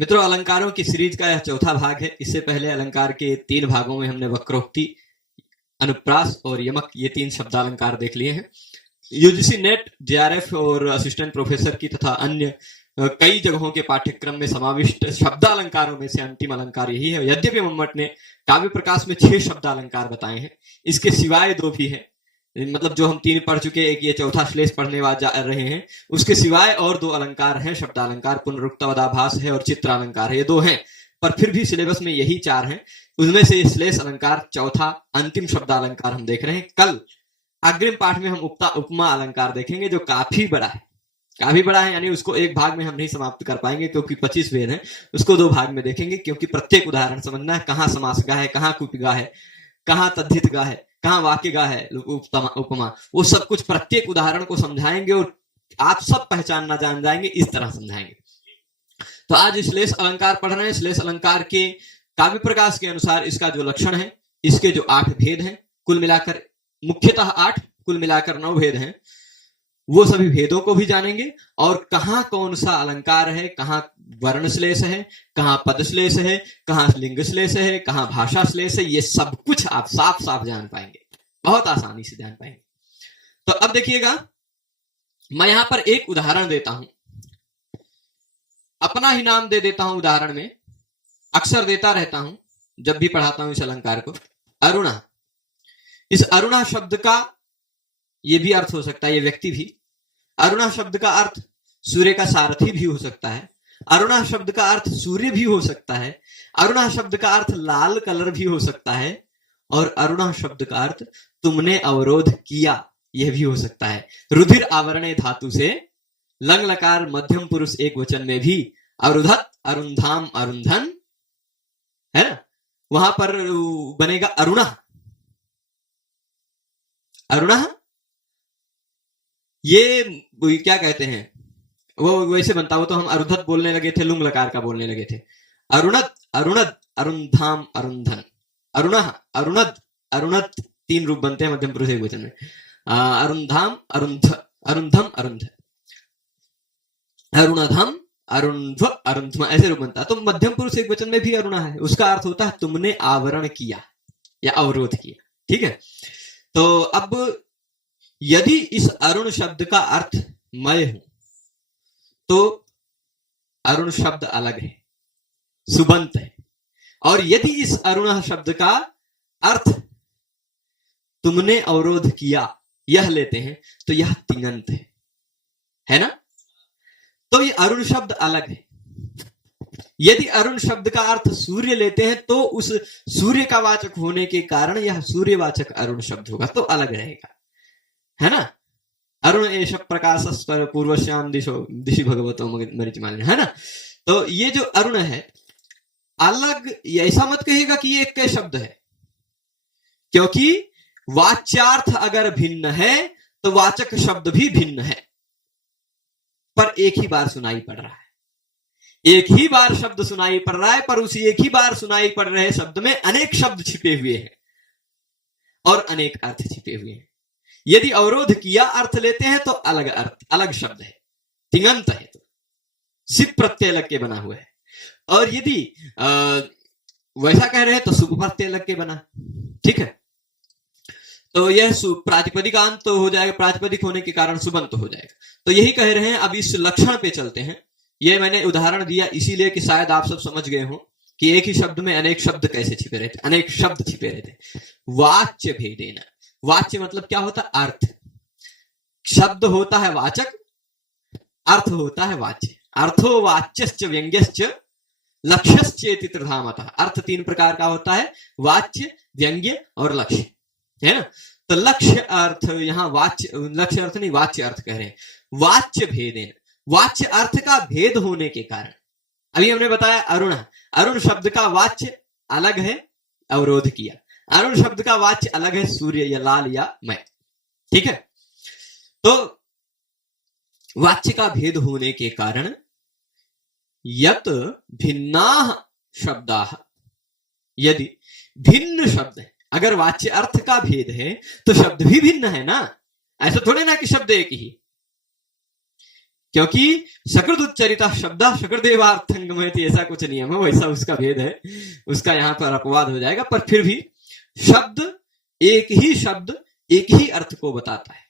मित्रों, अलंकारों की सीरीज का यह चौथा भाग है। इससे पहले अलंकार के 3 भागों में हमने वक्रोक्ति, अनुप्रास और यमक ये 3 शब्दालंकार देख लिए हैं। यूजीसी नेट, जेआरएफ और असिस्टेंट प्रोफेसर की तथा अन्य कई जगहों के पाठ्यक्रम में समाविष्ट शब्दालंकारों में से अंतिम अलंकार यही है। यद्यपि मम्मट ने काव्य प्रकाश में 6 शब्दालंकार बताए हैं, इसके सिवाय 2 भी हैं। मतलब जो हम 3 पढ़ चुके, एक ये चौथा श्लेष पढ़ने जा रहे हैं, उसके सिवाय और 2 अलंकार हैं। शब्दालंकार पुनरुक्तावदाभास है और चित्रालंकार है, ये 2 हैं। पर फिर भी सिलेबस में यही 4 हैं। उनमें से श्लेष अलंकार चौथा अंतिम शब्दालंकार हम देख रहे हैं। कल अग्रिम पाठ में हम उपमा अलंकार देखेंगे, जो काफी बड़ा है, काफी बड़ा है। यानी उसको एक भाग में हम नहीं समाप्त कर पाएंगे क्योंकि 25 वेद है। उसको 2 भाग में देखेंगे, क्योंकि प्रत्येक उदाहरण समझना है। कहाँ समास गा है, कहाँ कुपिगा है, कहाँ तद्धित गा है, कहाँ वाक्य गा है, उपमा, वो सब कुछ प्रत्येक उदाहरण को समझाएंगे और आप सब पहचानना जान जाएंगे, इस तरह समझाएंगे। तो आज श्लेष अलंकार पढ़ रहे हैं। श्लेष अलंकार के काव्य प्रकाश के अनुसार इसका जो लक्षण है, इसके जो 8 भेद हैं, कुल मिलाकर मुख्यतः 8, कुल मिलाकर 9 भेद हैं, वो सभी भेदों को भी जानेंगे। और कहाँ कौन सा अलंकार है, कहाँ वर्ण श्लेष है, कहाँ पद श्लेष है, कहाँ लिंग श्लेष है, कहाँ भाषा श्लेष है, ये सब कुछ आप साफ साफ जान पाएंगे, बहुत आसानी से जान पाएंगे। तो अब देखिएगा, मैं यहां पर एक उदाहरण देता हूं, अपना ही नाम दे देता हूं उदाहरण में। अक्सर देता रहता हूं जब भी पढ़ाता हूं इस अलंकार को। अरुणा, इस अरुणा शब्द का ये भी अर्थ हो सकता है, ये व्यक्ति भी। अरुणा शब्द का अर्थ सूर्य का सारथी भी हो सकता है। अरुणा शब्द का अर्थ सूर्य भी हो सकता है। अरुणा शब्द का अर्थ लाल कलर भी हो सकता है। और अरुणा शब्द का अर्थ तुमने अवरोध किया, यह भी हो सकता है। रुधिर आवरणे धातु से लंग लकार मध्यम पुरुष एक वचन में भी अरुधत, अरुंधाम, अरुंधन है ना, वहां पर बनेगा अरुणा। अरुणा ये क्या कहते हैं, वो वैसे बनता, वो तो हम अरुधत बोलने लगे थे, लुंग लकार का बोलने लगे थे। अरुणत, अरुणद, अरुंधाम, अरुंधन, अरुणा, अरुणद, अरुणत 3 रूप बनते हैं मध्यम पुरुष एक वचन में। अरुंधाम, अरुंध, अरुंधम, अरुंध, अरुणधम, अरुंध्व, अरुंधम, ऐसे रूप बनता है। तो मध्यम पुरुष एक वचन में भी अरुणा है, उसका अर्थ होता है तुमने आवरण किया या अवरोध किया। ठीक है, तो अब यदि इस अरुण शब्द का अर्थ मैं हूं, तो अरुण शब्द अलग है, सुबंत है। और यदि इस अरुण शब्द का अर्थ तुमने अवरोध किया, यह लेते हैं, तो यह तिङंत है ना। तो ये अरुण शब्द अलग है। यदि अरुण शब्द का अर्थ सूर्य लेते हैं, तो उस सूर्य का वाचक होने के कारण यह सूर्यवाचक अरुण शब्द होगा, तो अलग रहेगा, है ना। अरुण एष प्रकाश पूर्वश्याम दिशि भगवतो मरीचिमालिनी, है ना। तो ये जो अरुण है अलग, ऐसा मत कहिएगा कि ये एक के शब्द है, क्योंकि वाच्यार्थ अगर भिन्न है तो वाचक शब्द भी भिन्न है, पर एक ही बार सुनाई पड़ रहा है। एक ही बार शब्द सुनाई पड़ रहा है, पर उसी एक ही बार सुनाई पड़ रहे शब्द में अनेक शब्द छिपे हुए हैं और अनेक अर्थ छिपे हुए हैं। यदि अवरोध किया अर्थ लेते हैं तो अलग अर्थ, अलग शब्द है, तिङंत है, तो सिप प्रत्यय लग के बना हुआ है। और यदि वैसा कह रहे हैं तो सुप प्रत्यय लग के बना। ठीक है, तो यह प्रातिपदिकांत तो हो जाएगा, प्रातिपदिक होने के कारण सुबंत हो जाएगा। तो यही कह रहे हैं। अब इस लक्षण पे चलते हैं। ये मैंने उदाहरण दिया इसीलिए कि शायद आप सब समझ गए हो कि एक ही शब्द में अनेक शब्द कैसे छिपे रहते, अनेक शब्द छिपे रहते। वाच्य भेदेन, वाच्य मतलब क्या होता है, अर्थ। शब्द होता है वाचक, अर्थ होता है वाच्य। अर्थो वाच्यश्च व्यंग्यश्च लक्ष्यश्चेति त्रिधामतः। अर्थ 3 प्रकार का होता है, वाच्य, व्यंग्य और लक्ष्य, है ना। तो लक्ष्य अर्थ, यहां वाच्य, लक्ष्य अर्थ नहीं, वाच्य अर्थ कह रहे हैं। वाच्य भेदेन, वाच्य अर्थ का भेद होने के कारण, अभी हमने बताया अरुण, अरुण शब्द का वाच्य अलग है, अवरोध किया। अरुण शब्द का वाच्य अलग है, सूर्य या लाल या मैं। ठीक है, तो वाच्य का भेद होने के कारण यत भिन्नाः शब्दाः, यदि भिन्न शब्द है, अगर वाच्य अर्थ का भेद है तो शब्द भी भिन्न है ना। ऐसा थोड़े ना कि शब्द एक ही। क्योंकि सकृत उच्चरिता शब्द सकृदेवार्थंगमयति ऐसा कुछ नियम है, वैसा उसका भेद है, उसका यहाँ पर अपवाद हो जाएगा। पर फिर भी शब्द एक ही अर्थ को बताता है,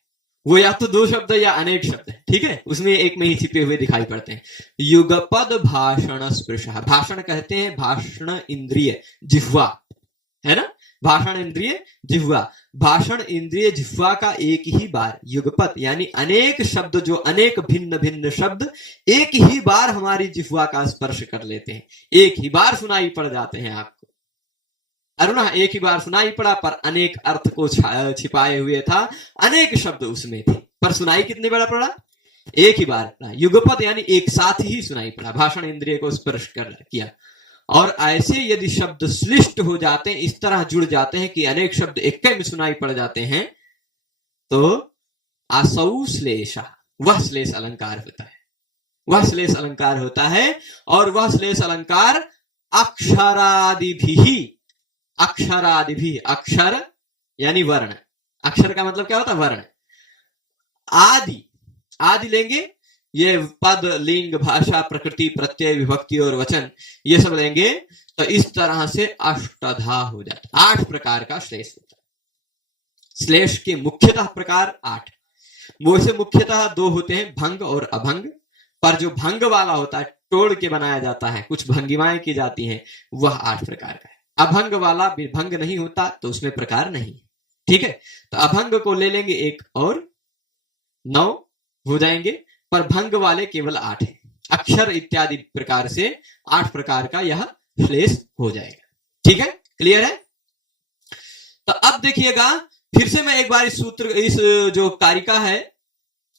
वो या तो दो शब्द या अनेक शब्द है, ठीक है, उसमें एक में ही छिपे हुए दिखाई पड़ते हैं। युगपद भाषण स्पृश, भाषण कहते हैं भाषण इंद्रिय जिह्वा, है ना, भाषण इंद्रिय जिह्वा, भाषण इंद्रिय जिह्वा का एक ही बार, युगपद यानी अनेक शब्द, जो अनेक भिन्न भिन्न शब्द एक ही बार हमारी जिह्वा का स्पर्श कर लेते हैं, एक ही बार सुनाई पड़ जाते हैं आपको। अरुणा, एक ही बार सुनाई पड़ा पर अनेक अर्थ को छिपाए हुए था, अनेक शब्द उसमें थे, पर सुनाई कितने बड़ा पड़ा, एक ही बार पड़ा। युगपद यानी एक साथ ही सुनाई पड़ा, भाषण इंद्रिय को स्पर्श कर किया। और ऐसे यदि शब्द श्लिष्ट हो जाते हैं, इस तरह जुड़ जाते हैं कि अनेक शब्द एक में सुनाई पड़ जाते हैं, तो असौ श्लेषा, वह श्लेष अलंकार होता है, वह श्लेष अलंकार होता है। और वह श्लेष अलंकार अक्षरादिभिः, अक्षरादिभिः, अक्षर यानी वर्ण, अक्षर का मतलब क्या होता है, वर्ण। आदि, आदि लेंगे, ये पद, लिंग, भाषा, प्रकृति, प्रत्यय, विभक्ति और वचन, ये सब लेंगे तो इस तरह से अष्टधा हो जाता है। 8 प्रकार का श्लेष होता है। श्लेष के मुख्यतः प्रकार 8, वो से मुख्यतः 2 होते हैं, भंग और अभंग। पर जो भंग वाला होता है, तोड़ के बनाया जाता है, कुछ भंगिमाएं की जाती हैं, वह 8 प्रकार का है। अभंग वाला भंग नहीं होता तो उसमें प्रकार नहीं, ठीक है। तो अभंग को ले लेंगे 1 और 9 हो जाएंगे, पर भंग वाले केवल 8 है। अक्षर इत्यादि प्रकार से 8 प्रकार का यह श्लेष हो जाएगा, ठीक है, क्लियर है। तो अब देखिएगा, फिर से मैं एक बार इस सूत्र, इस जो कारिका है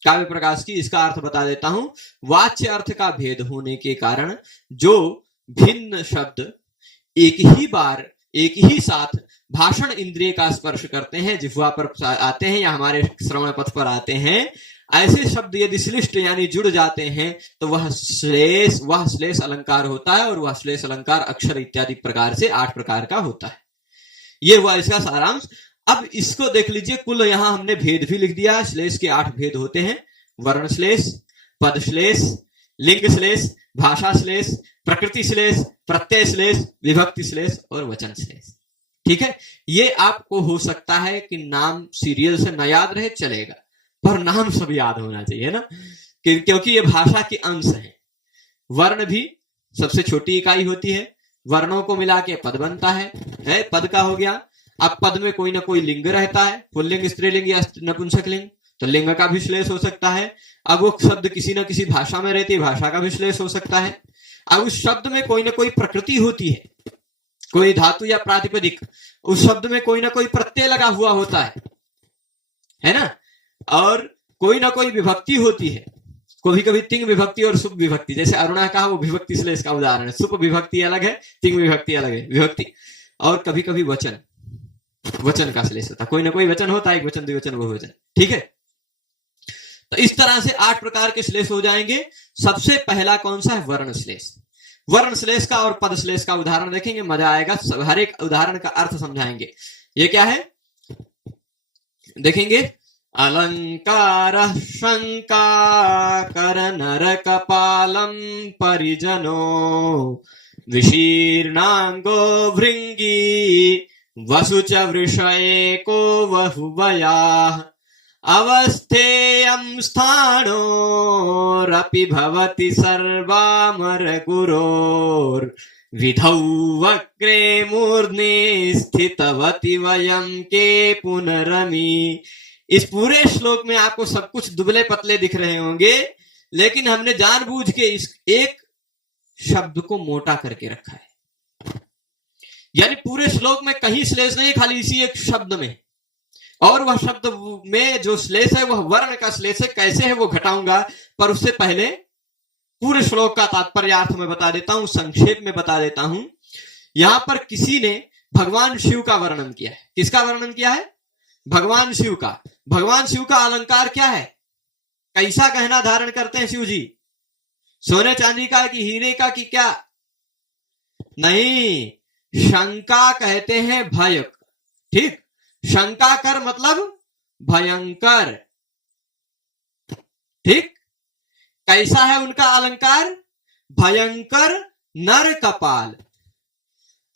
काव्य प्रकाश की, इसका अर्थ बता देता हूं। वाच्य अर्थ का भेद होने के कारण जो भिन्न शब्द एक ही बार, एक ही साथ भाषण इंद्रिय का स्पर्श करते हैं, जिह्वा पर आते हैं या हमारे श्रवण पथ पर आते हैं, ऐसे शब्द यदि श्लिष्ट यानी जुड़ जाते हैं तो वह श्लेष अलंकार होता है। और वह श्लेष अलंकार अक्षर इत्यादि प्रकार से 8 प्रकार का होता है। ये हुआ इसका सारांश। अब इसको देख लीजिए, कुल यहां हमने भेद भी लिख दिया। श्लेष के 8 भेद होते हैं, वर्ण श्लेष, पद श्लेष, लिंग श्लेष, भाषा श्लेष, प्रकृति श्लेष, प्रत्यय श्लेष, विभक्ति श्लेष और वचन श्लेष, ठीक है। ये आपको हो सकता है कि नाम सीरियल से न याद रहे, चलेगा, पर नाम सब याद होना चाहिए ना, क्योंकि ये भाषा के अंश हैं। वर्ण भी सबसे छोटी इकाई होती है, वर्णों को मिला के पद बनता है, पद का हो गया। अब पद में कोई ना कोई लिंग रहता है, पुल्लिंग, स्त्रीलिंग या नपुंसक लिंग, तो लिंग का भी श्लेष हो सकता है। अब वो शब्द किसी न किसी भाषा में रहती है, भाषा का भी श्लेष हो सकता है। अब उस शब्द में कोई ना कोई प्रकृति होती है, कोई धातु या प्रातिपदिक, उस शब्द में कोई ना कोई प्रत्यय लगा हुआ होता है ना, और कोई ना कोई विभक्ति होती है, कभी कभी तिंग विभक्ति और सुप विभक्ति, जैसे अरुणा कहा वो विभक्ति श्लेष का उदाहरण है। सुप विभक्ति अलग है, तिंग विभक्ति अलग है, विभक्ति। और कभी कभी वचन का श्लेष होता है, कोई ना कोई वचन होता है, एक वचन, द्विवचन, बहुवचन, ठीक है। तो इस तरह से 8 प्रकार के श्लेष हो जाएंगे। सबसे पहला कौन सा है, वर्ण श्लेष। वर्ण श्लेष का और पद श्लेष का उदाहरण देखेंगे, मजा आएगा, हर एक उदाहरण का अर्थ समझाएंगे। ये क्या है देखेंगे, अलंकार शंका कर नर कपालम परिजनो विशीर्णांगो भृंगी वसुच वृषएको वहुवया अवस्थेयं स्थाणोरपि भवति सर्वामर गुरोर विधौ वक्रे मूर्ध्नि स्थितवति वयं के पुनरमी। इस पूरे श्लोक में आपको सब कुछ दुबले पतले दिख रहे होंगे, लेकिन हमने जानबूझ के इस एक शब्द को मोटा करके रखा है। यानी पूरे श्लोक में कहीं श्लेष नहीं, खाली इसी एक शब्द में। और वह शब्द में जो श्लेष है वह वर्ण का श्लेष है। कैसे है वो घटाऊंगा, पर उससे पहले पूरे श्लोक का तात्पर्यार्थ में बता देता हूं, संक्षेप में बता देता हूं। यहां पर किसी ने भगवान शिव का वर्णन किया है। किसका वर्णन किया है, भगवान शिव का। भगवान शिव का अलंकार क्या है, कैसा गहना धारण करते हैं शिव जी, सोने चांदी का कि हीरे का कि क्या, नहीं, शंका कहते हैं भय, ठीक, शंका कर मतलब भयंकर, ठीक। कैसा है उनका अलंकार? भयंकर नर कपाल।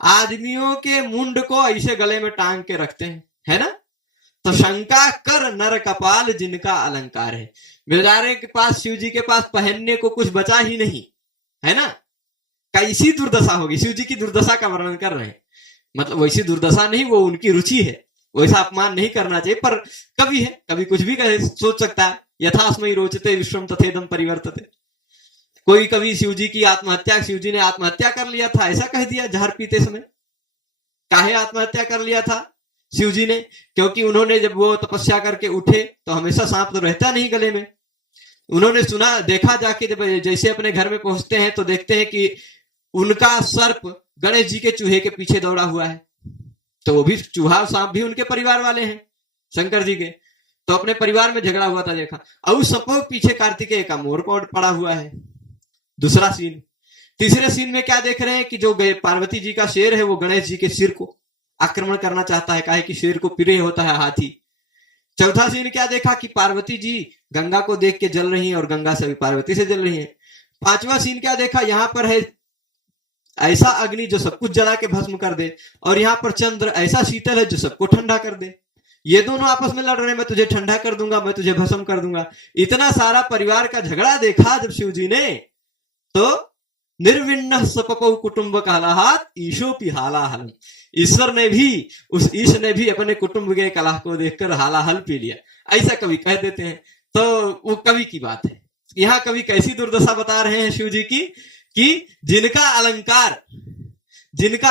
आदमियों के मुंड को ऐसे गले में टांग के रखते हैं, है ना? तो शंका कर नर कपाल जिनका अलंकार है। बेचारे के पास, शिव जी के पास पहनने को कुछ बचा ही नहीं, है ना? कैसी दुर्दशा होगी। शिव जी की दुर्दशा का वर्णन कर रहे हैं। मतलब वैसी दुर्दशा नहीं, वो उनकी रुचि है, वैसा अपमान नहीं करना चाहिए। पर कवि है, कभी कुछ भी सोच सकता है। यथास्मयि रोचते विश्वम तथेदम परिवर्तते। कोई कवि शिव जी की आत्महत्या, शिव जी ने आत्महत्या कर लिया था ऐसा कह दिया जहर पीते समय। काहे आत्महत्या कर लिया था शिव जी ने? क्योंकि उन्होंने जब वो तपस्या करके उठे तो हमेशा सांप तो रहता नहीं गले में। उन्होंने सुना, देखा जाके, जब जैसे अपने घर में पहुंचते हैं तो देखते हैं कि उनका सर्प गणेश जी के चूहे के पीछे दौड़ा हुआ है। तो वो भी चूहा सांप भी उनके परिवार वाले हैं, शंकर जी के। तो अपने परिवार में झगड़ा हुआ था, देखा। और उस सांपों के पीछे कार्तिकेय का मोर पड़ा हुआ है। दूसरा सीन। तीसरे सीन में क्या देख रहे हैं कि जो पार्वती जी का शेर है वो गणेश जी के सिर को आक्रमण करना चाहता है, काहे कि शेर को प्रिय होता है हाथी। चौथा सीन क्या देखा कि पार्वती जी गंगा को देख के जल रही हैं और गंगा से भी पार्वती से जल रही हैं। पांचवा सीन क्या देखा, यहां पर है ऐसा अग्नि जो सब कुछ जला के भस्म कर दे, और यहां पर चंद्र ऐसा शीतल है जो सबको ठंडा कर दे। ये दोनों आपस में लड़ रहे हैं, मैं तुझे ठंडा कर दूंगा, मैं तुझे भस्म कर दूंगा। इतना सारा परिवार का झगड़ा देखा जब शिव जी ने, तो निर्विण्ण सपपौ कुटुंब कलहात ईशोपि हालाहलम। ईश्वर ने भी, उस ईश ने भी अपने कुटुंब के कलह को देखकर हालाहल पी लिया, ऐसा कवि कह देते हैं। तो वो कवि की बात है। यहाँ कवि कैसी दुर्दशा बता रहे हैं शिव जी की, कि जिनका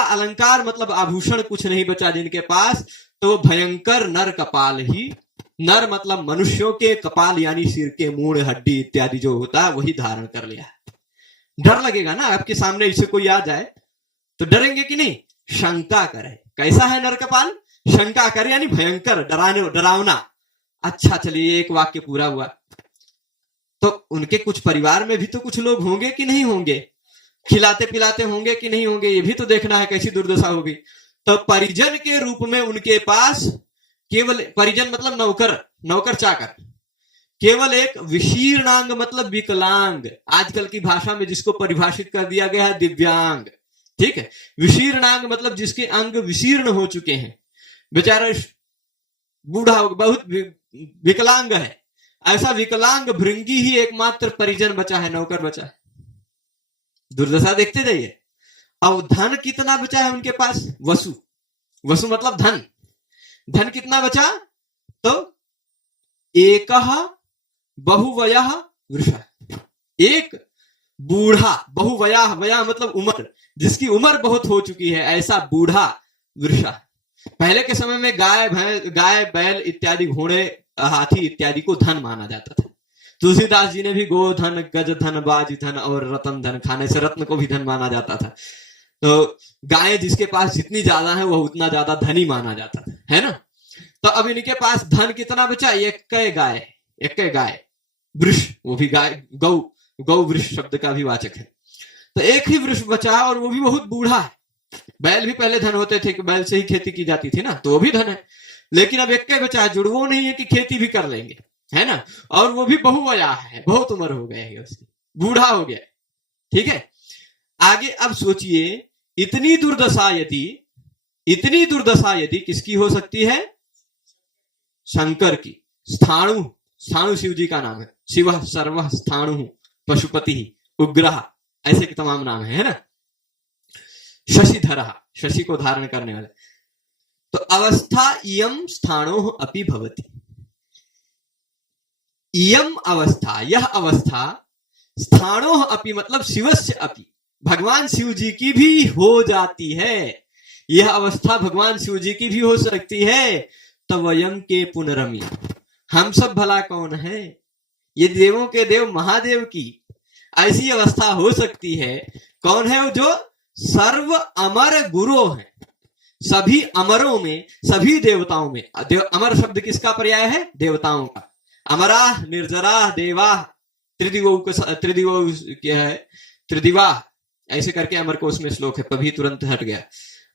अलंकार मतलब आभूषण कुछ नहीं बचा जिनके पास, तो भयंकर नर कपाल ही, नर मतलब मनुष्यों के कपाल यानी सिर के मूड़, हड्डी इत्यादि जो होता है वही धारण कर लिया। डर लगेगा ना, आपके सामने इसे कोई आ जाए तो डरेंगे कि नहीं? शंका करे, कैसा है नर कपाल? शंका करे यानी भयंकर, डरावना। अच्छा चलिए, एक वाक्य पूरा हुआ। तो उनके कुछ परिवार में भी तो कुछ लोग होंगे कि नहीं होंगे? खिलाते पिलाते होंगे कि नहीं होंगे? ये भी तो देखना है कैसी दुर्दशा होगी। तो परिजन के रूप में उनके पास केवल, परिजन मतलब नौकर चाकर, केवल एक विशीर्णांग मतलब विकलांग, आजकल की भाषा में जिसको परिभाषित कर दिया गया है दिव्यांग, ठीक है। विशीर्णांग मतलब जिसके अंग विशीर्ण हो चुके हैं, बेचारा बूढ़ा बहुत विकलांग है। ऐसा विकलांग भृंगी ही एकमात्र परिजन बचा है, नौकर बचा है। दुर्दशा देखते जाइए। अब धन कितना बचा है उनके पास? वसु मतलब धन कितना बचा? तो एक बहुवयः वृषः, एक बूढ़ा, बहुवयः, वया मतलब उम्र, जिसकी उम्र बहुत हो चुकी है, ऐसा बूढ़ा वृषा। पहले के समय में गाय बैल इत्यादि, घोड़े हाथी इत्यादि को धन माना जाता था। तुलसीदास जी ने भी गोधन, गज धन, बाज धन और रतन धन, खाने से रत्न को भी धन माना जाता था। तो गाय जिसके पास जितनी ज्यादा है वह उतना ज्यादा धनी माना जाता था, है ना। तो अब इनके पास धन कितना बचा? एक गाय, वृष, वो भी गाय, गौ वृष शब्द का भी वाचक है। तो एक ही वृष बचा और वो भी बहुत बूढ़ा है। बैल भी पहले धन होते थे कि बैल से ही खेती की जाती थी ना, तो वो भी धन है। लेकिन अब एक बचा, जुड़वो नहीं है कि खेती भी कर लेंगे, है ना। और वो भी बहुवया है, बहुत उम्र हो गए है उसकी, बूढ़ा हो गया, ठीक है। आगे अब सोचिए, इतनी दुर्दशा यदि किसकी हो सकती है? शंकर की। स्थाणु शिव जी का नाम है। शिव सर्व स्थाणु पशुपति उग्रह, ऐसे के तमाम नाम है ना। शशिधर, शशि को धारण करने वाले। तो अवस्था इयम स्थाणो अपि भवति। इयम अवस्था, यह अवस्था, स्थाणो अपि मतलब शिवस्य अपि, भगवान शिव जी की भी हो जाती है। यह अवस्था भगवान शिव जी की भी हो सकती है। तो वयम के पुनरमी, हम सब भला कौन है? ये देवों के देव महादेव की ऐसी अवस्था हो सकती है। कौन है वो? जो सर्व अमर गुरु है। सभी अमरों में, सभी देवताओं में, अमर शब्द किसका पर्याय है? देवताओं का। अमरा निर्जरा देवा त्रिदिवो क्या है? त्रिदिवा, ऐसे करके अमर कोश में श्लोक है, तभी तुरंत हट गया।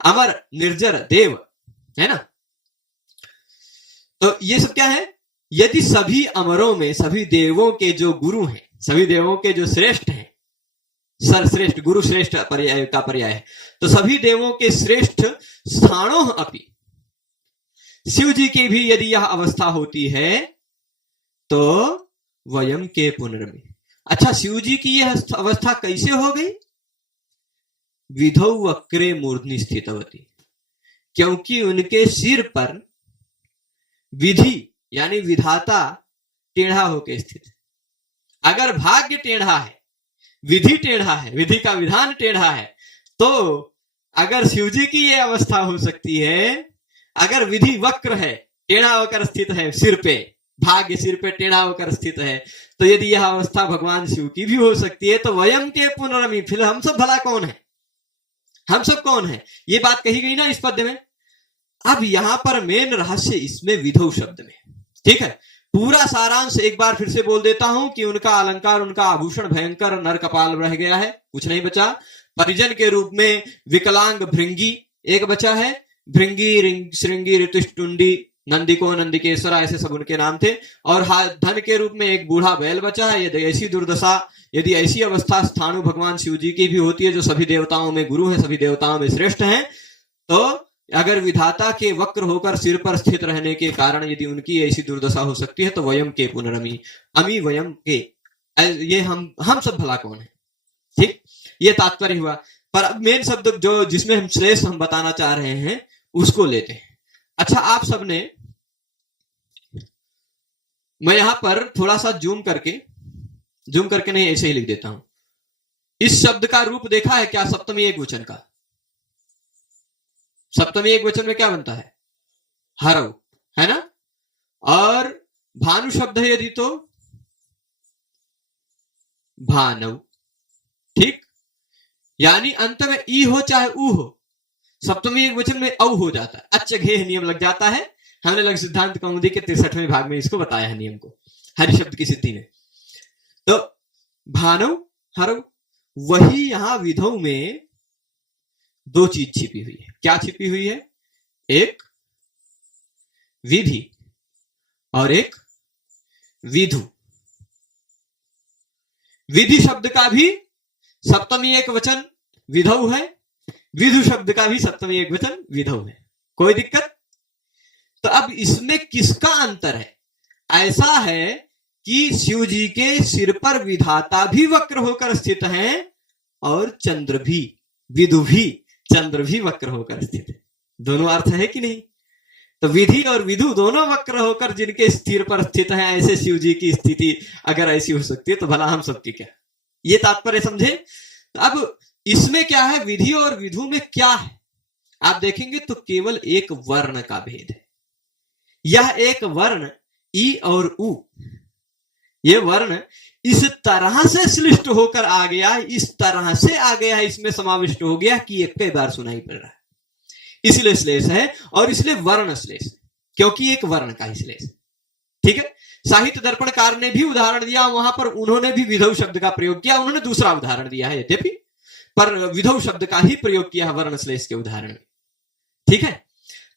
अमर, निर्जर, देव, है ना। तो ये सब क्या है? यदि सभी अमरों में, सभी देवों के जो गुरु हैं, सभी देवों के जो श्रेष्ठ हैं, सर्वश्रेष्ठ गुरु श्रेष्ठ पर्याय का पर्याय है, तो सभी देवों के श्रेष्ठ स्थानों अपि, शिव जी की भी यदि यह अवस्था होती है तो वयम के पुनर्मी। अच्छा, शिव जी की यह अवस्था कैसे हो गई? विधौ वक्रे मूर्धनि स्थितवती, क्योंकि उनके सिर पर विधि यानी विधाता टेढ़ा होकर स्थित है। अगर भाग्य टेढ़ा है, विधि टेढ़ा है, विधि का विधान टेढ़ा है, तो अगर शिवजी की यह अवस्था हो सकती है, अगर विधि वक्र है, टेढ़ा होकर स्थित है सिर पे, भाग्य सिर पे टेढ़ा होकर स्थित है, तो यदि यह अवस्था भगवान शिव की भी हो सकती है तो वयम के पुनरमी, फिर हम सब भला कौन है? हम सब कौन है? ये बात कही गई ना इस पद्य में। अब यहां पर मेन रहस्य इसमें विधौ शब्द में, ठीक है। पूरा सारांश एक बार फिर से बोल देता हूं कि उनका अलंकार, उनका आभूषण भयंकर नर कपाल रह गया है, कुछ नहीं बचा। परिजन के रूप में विकलांग भृंगी एक बचा है, भृंगी, श्रृंगी, ऋतुष्टुंडी, नंदिको, नंदिकेश्वरा, ऐसे सब उनके नाम थे। और धन के रूप में एक बूढ़ा बैल बचा है। यदि ऐसी दुर्दशा, यदि ऐसी अवस्था स्थाणु भगवान शिव जी की भी होती है, जो सभी देवताओं में गुरु हैं, सभी देवताओं में श्रेष्ठ हैं, तो अगर विधाता के वक्र होकर सिर पर स्थित रहने के कारण यदि उनकी ऐसी दुर्दशा हो सकती है तो वयम के पुनरमी, अमी वयम के, ये हम सब भला कौन है? ठीक, ये तात्पर्य हुआ। पर अब मेन शब्द जो जिसमें हम श्रेष्ठ हम बताना चाह रहे हैं उसको लेते हैं। अच्छा, आप सबने, मैं यहां पर थोड़ा सा जूम करके नहीं, ऐसे ही लिख देता हूं। इस शब्द का रूप देखा है क्या? सप्तमी एक वचन का, सप्तमी एक वचन में क्या बनता है? हरव, है ना। और भानु शब्द है यदि तो भानव, ठीक। यानी अंत में ई हो चाहे ऊ हो, सप्तमी एक वचन में औ हो जाता है, अच्छ घेह नियम लग जाता है। हमने लघु सिद्धांत कौमुदी के 63वें भाग में इसको बताया है नियम को, हरि शब्द की सिद्धि में। तो भानव, हरव, वही यहां विधौ में दो चीज छिपी हुई है। क्या छिपी हुई है? एक विधि और एक विधु। विधि शब्द का भी सप्तमी एक वचन विधौ है, विधु शब्द का भी सप्तमी एक वचन विधौ है। कोई दिक्कत? तो अब इसमें किसका अंतर है? ऐसा है कि शिव जी के सिर पर विधाता भी वक्र होकर स्थित हैं और चंद्र भी, विधु भी, चंद्र भी वक्र होकर स्थित है। दोनों अर्थ है कि नहीं? तो विधि और विधु दोनों वक्र होकर जिनके सिर पर स्थित हैं, ऐसे शिव जी की स्थिति अगर ऐसी हो सकती है तो भला हम सबकी क्या? ये तात्पर्य समझे। तो अब इसमें क्या है? विधि और विधु में क्या है आप देखेंगे तो केवल एक वर्ण का भेद है। यह एक वर्ण ई और उ, ये वर्ण इस तरह से श्लिष्ट होकर आ गया, इस तरह से आ गया, इसमें समाविष्ट हो गया कि एक कई बार सुनाई पड़ रहा है। इसलिए श्लेष है और इसलिए वर्ण श्लेष, क्योंकि एक वर्ण का ही श्लेष, ठीक है। साहित्य दर्पणकार ने भी उदाहरण दिया, वहां पर उन्होंने भी विधौ शब्द का प्रयोग किया, उन्होंने दूसरा उदाहरण दिया है यद्यपि, पर विधौ शब्द का ही प्रयोग किया वर्ण श्लेष के उदाहरण में, ठीक है।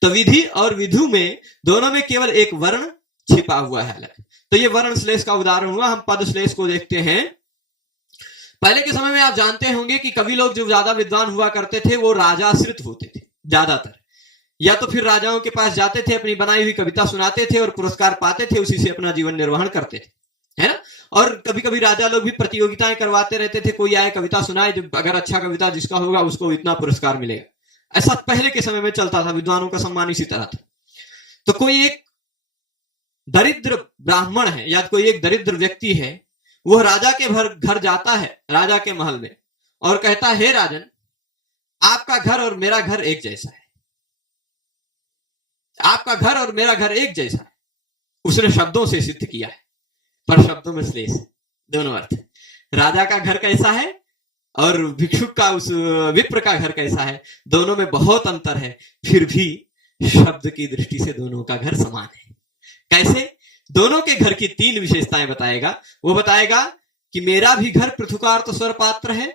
तो विधि और विधु में दोनों में केवल एक वर्ण छिपा हुआ है अलग। तो ये वर्ण श्लेष का उदाहरण हुआ। हम पद श्लेष को देखते हैं। पहले के समय में आप जानते होंगे कि कवि लोग जो ज्यादा विद्वान हुआ करते थे वो राजाश्रित होते थे ज्यादातर, या तो फिर राजाओं के पास जाते थे, अपनी बनाई हुई कविता सुनाते थे और पुरस्कार पाते थे, उसी से अपना जीवन निर्वहन करते थे, है ना। और कभी कभी राजा लोग भी प्रतियोगिताएं करवाते रहते थे, कोई आए कविता सुनाए, जब अगर अच्छा कविता जिसका होगा उसको इतना पुरस्कार मिलेगा। ऐसा पहले के समय में चलता था, विद्वानों का सम्मान इसी तरह था। तो कोई एक दरिद्र ब्राह्मण है या कोई एक दरिद्र व्यक्ति है, वह राजा के घर जाता है, राजा के महल में, और कहता है, हे राजन, आपका घर और मेरा घर एक जैसा है, आपका घर और मेरा घर एक जैसा है। उसने शब्दों से सिद्ध किया है, पर शब्दों में श्लेष है, दोनों अर्थ है। राजा का घर कैसा है और भिक्षुक का, उस विप्र का घर कैसा है, दोनों में बहुत अंतर है, फिर भी शब्द की दृष्टि से दोनों का घर समान है। कैसे? दोनों के घर की तीन विशेषताएं बताएगा। वो बताएगा कि मेरा भी घर पृथुकार्त स्वर पात्र है,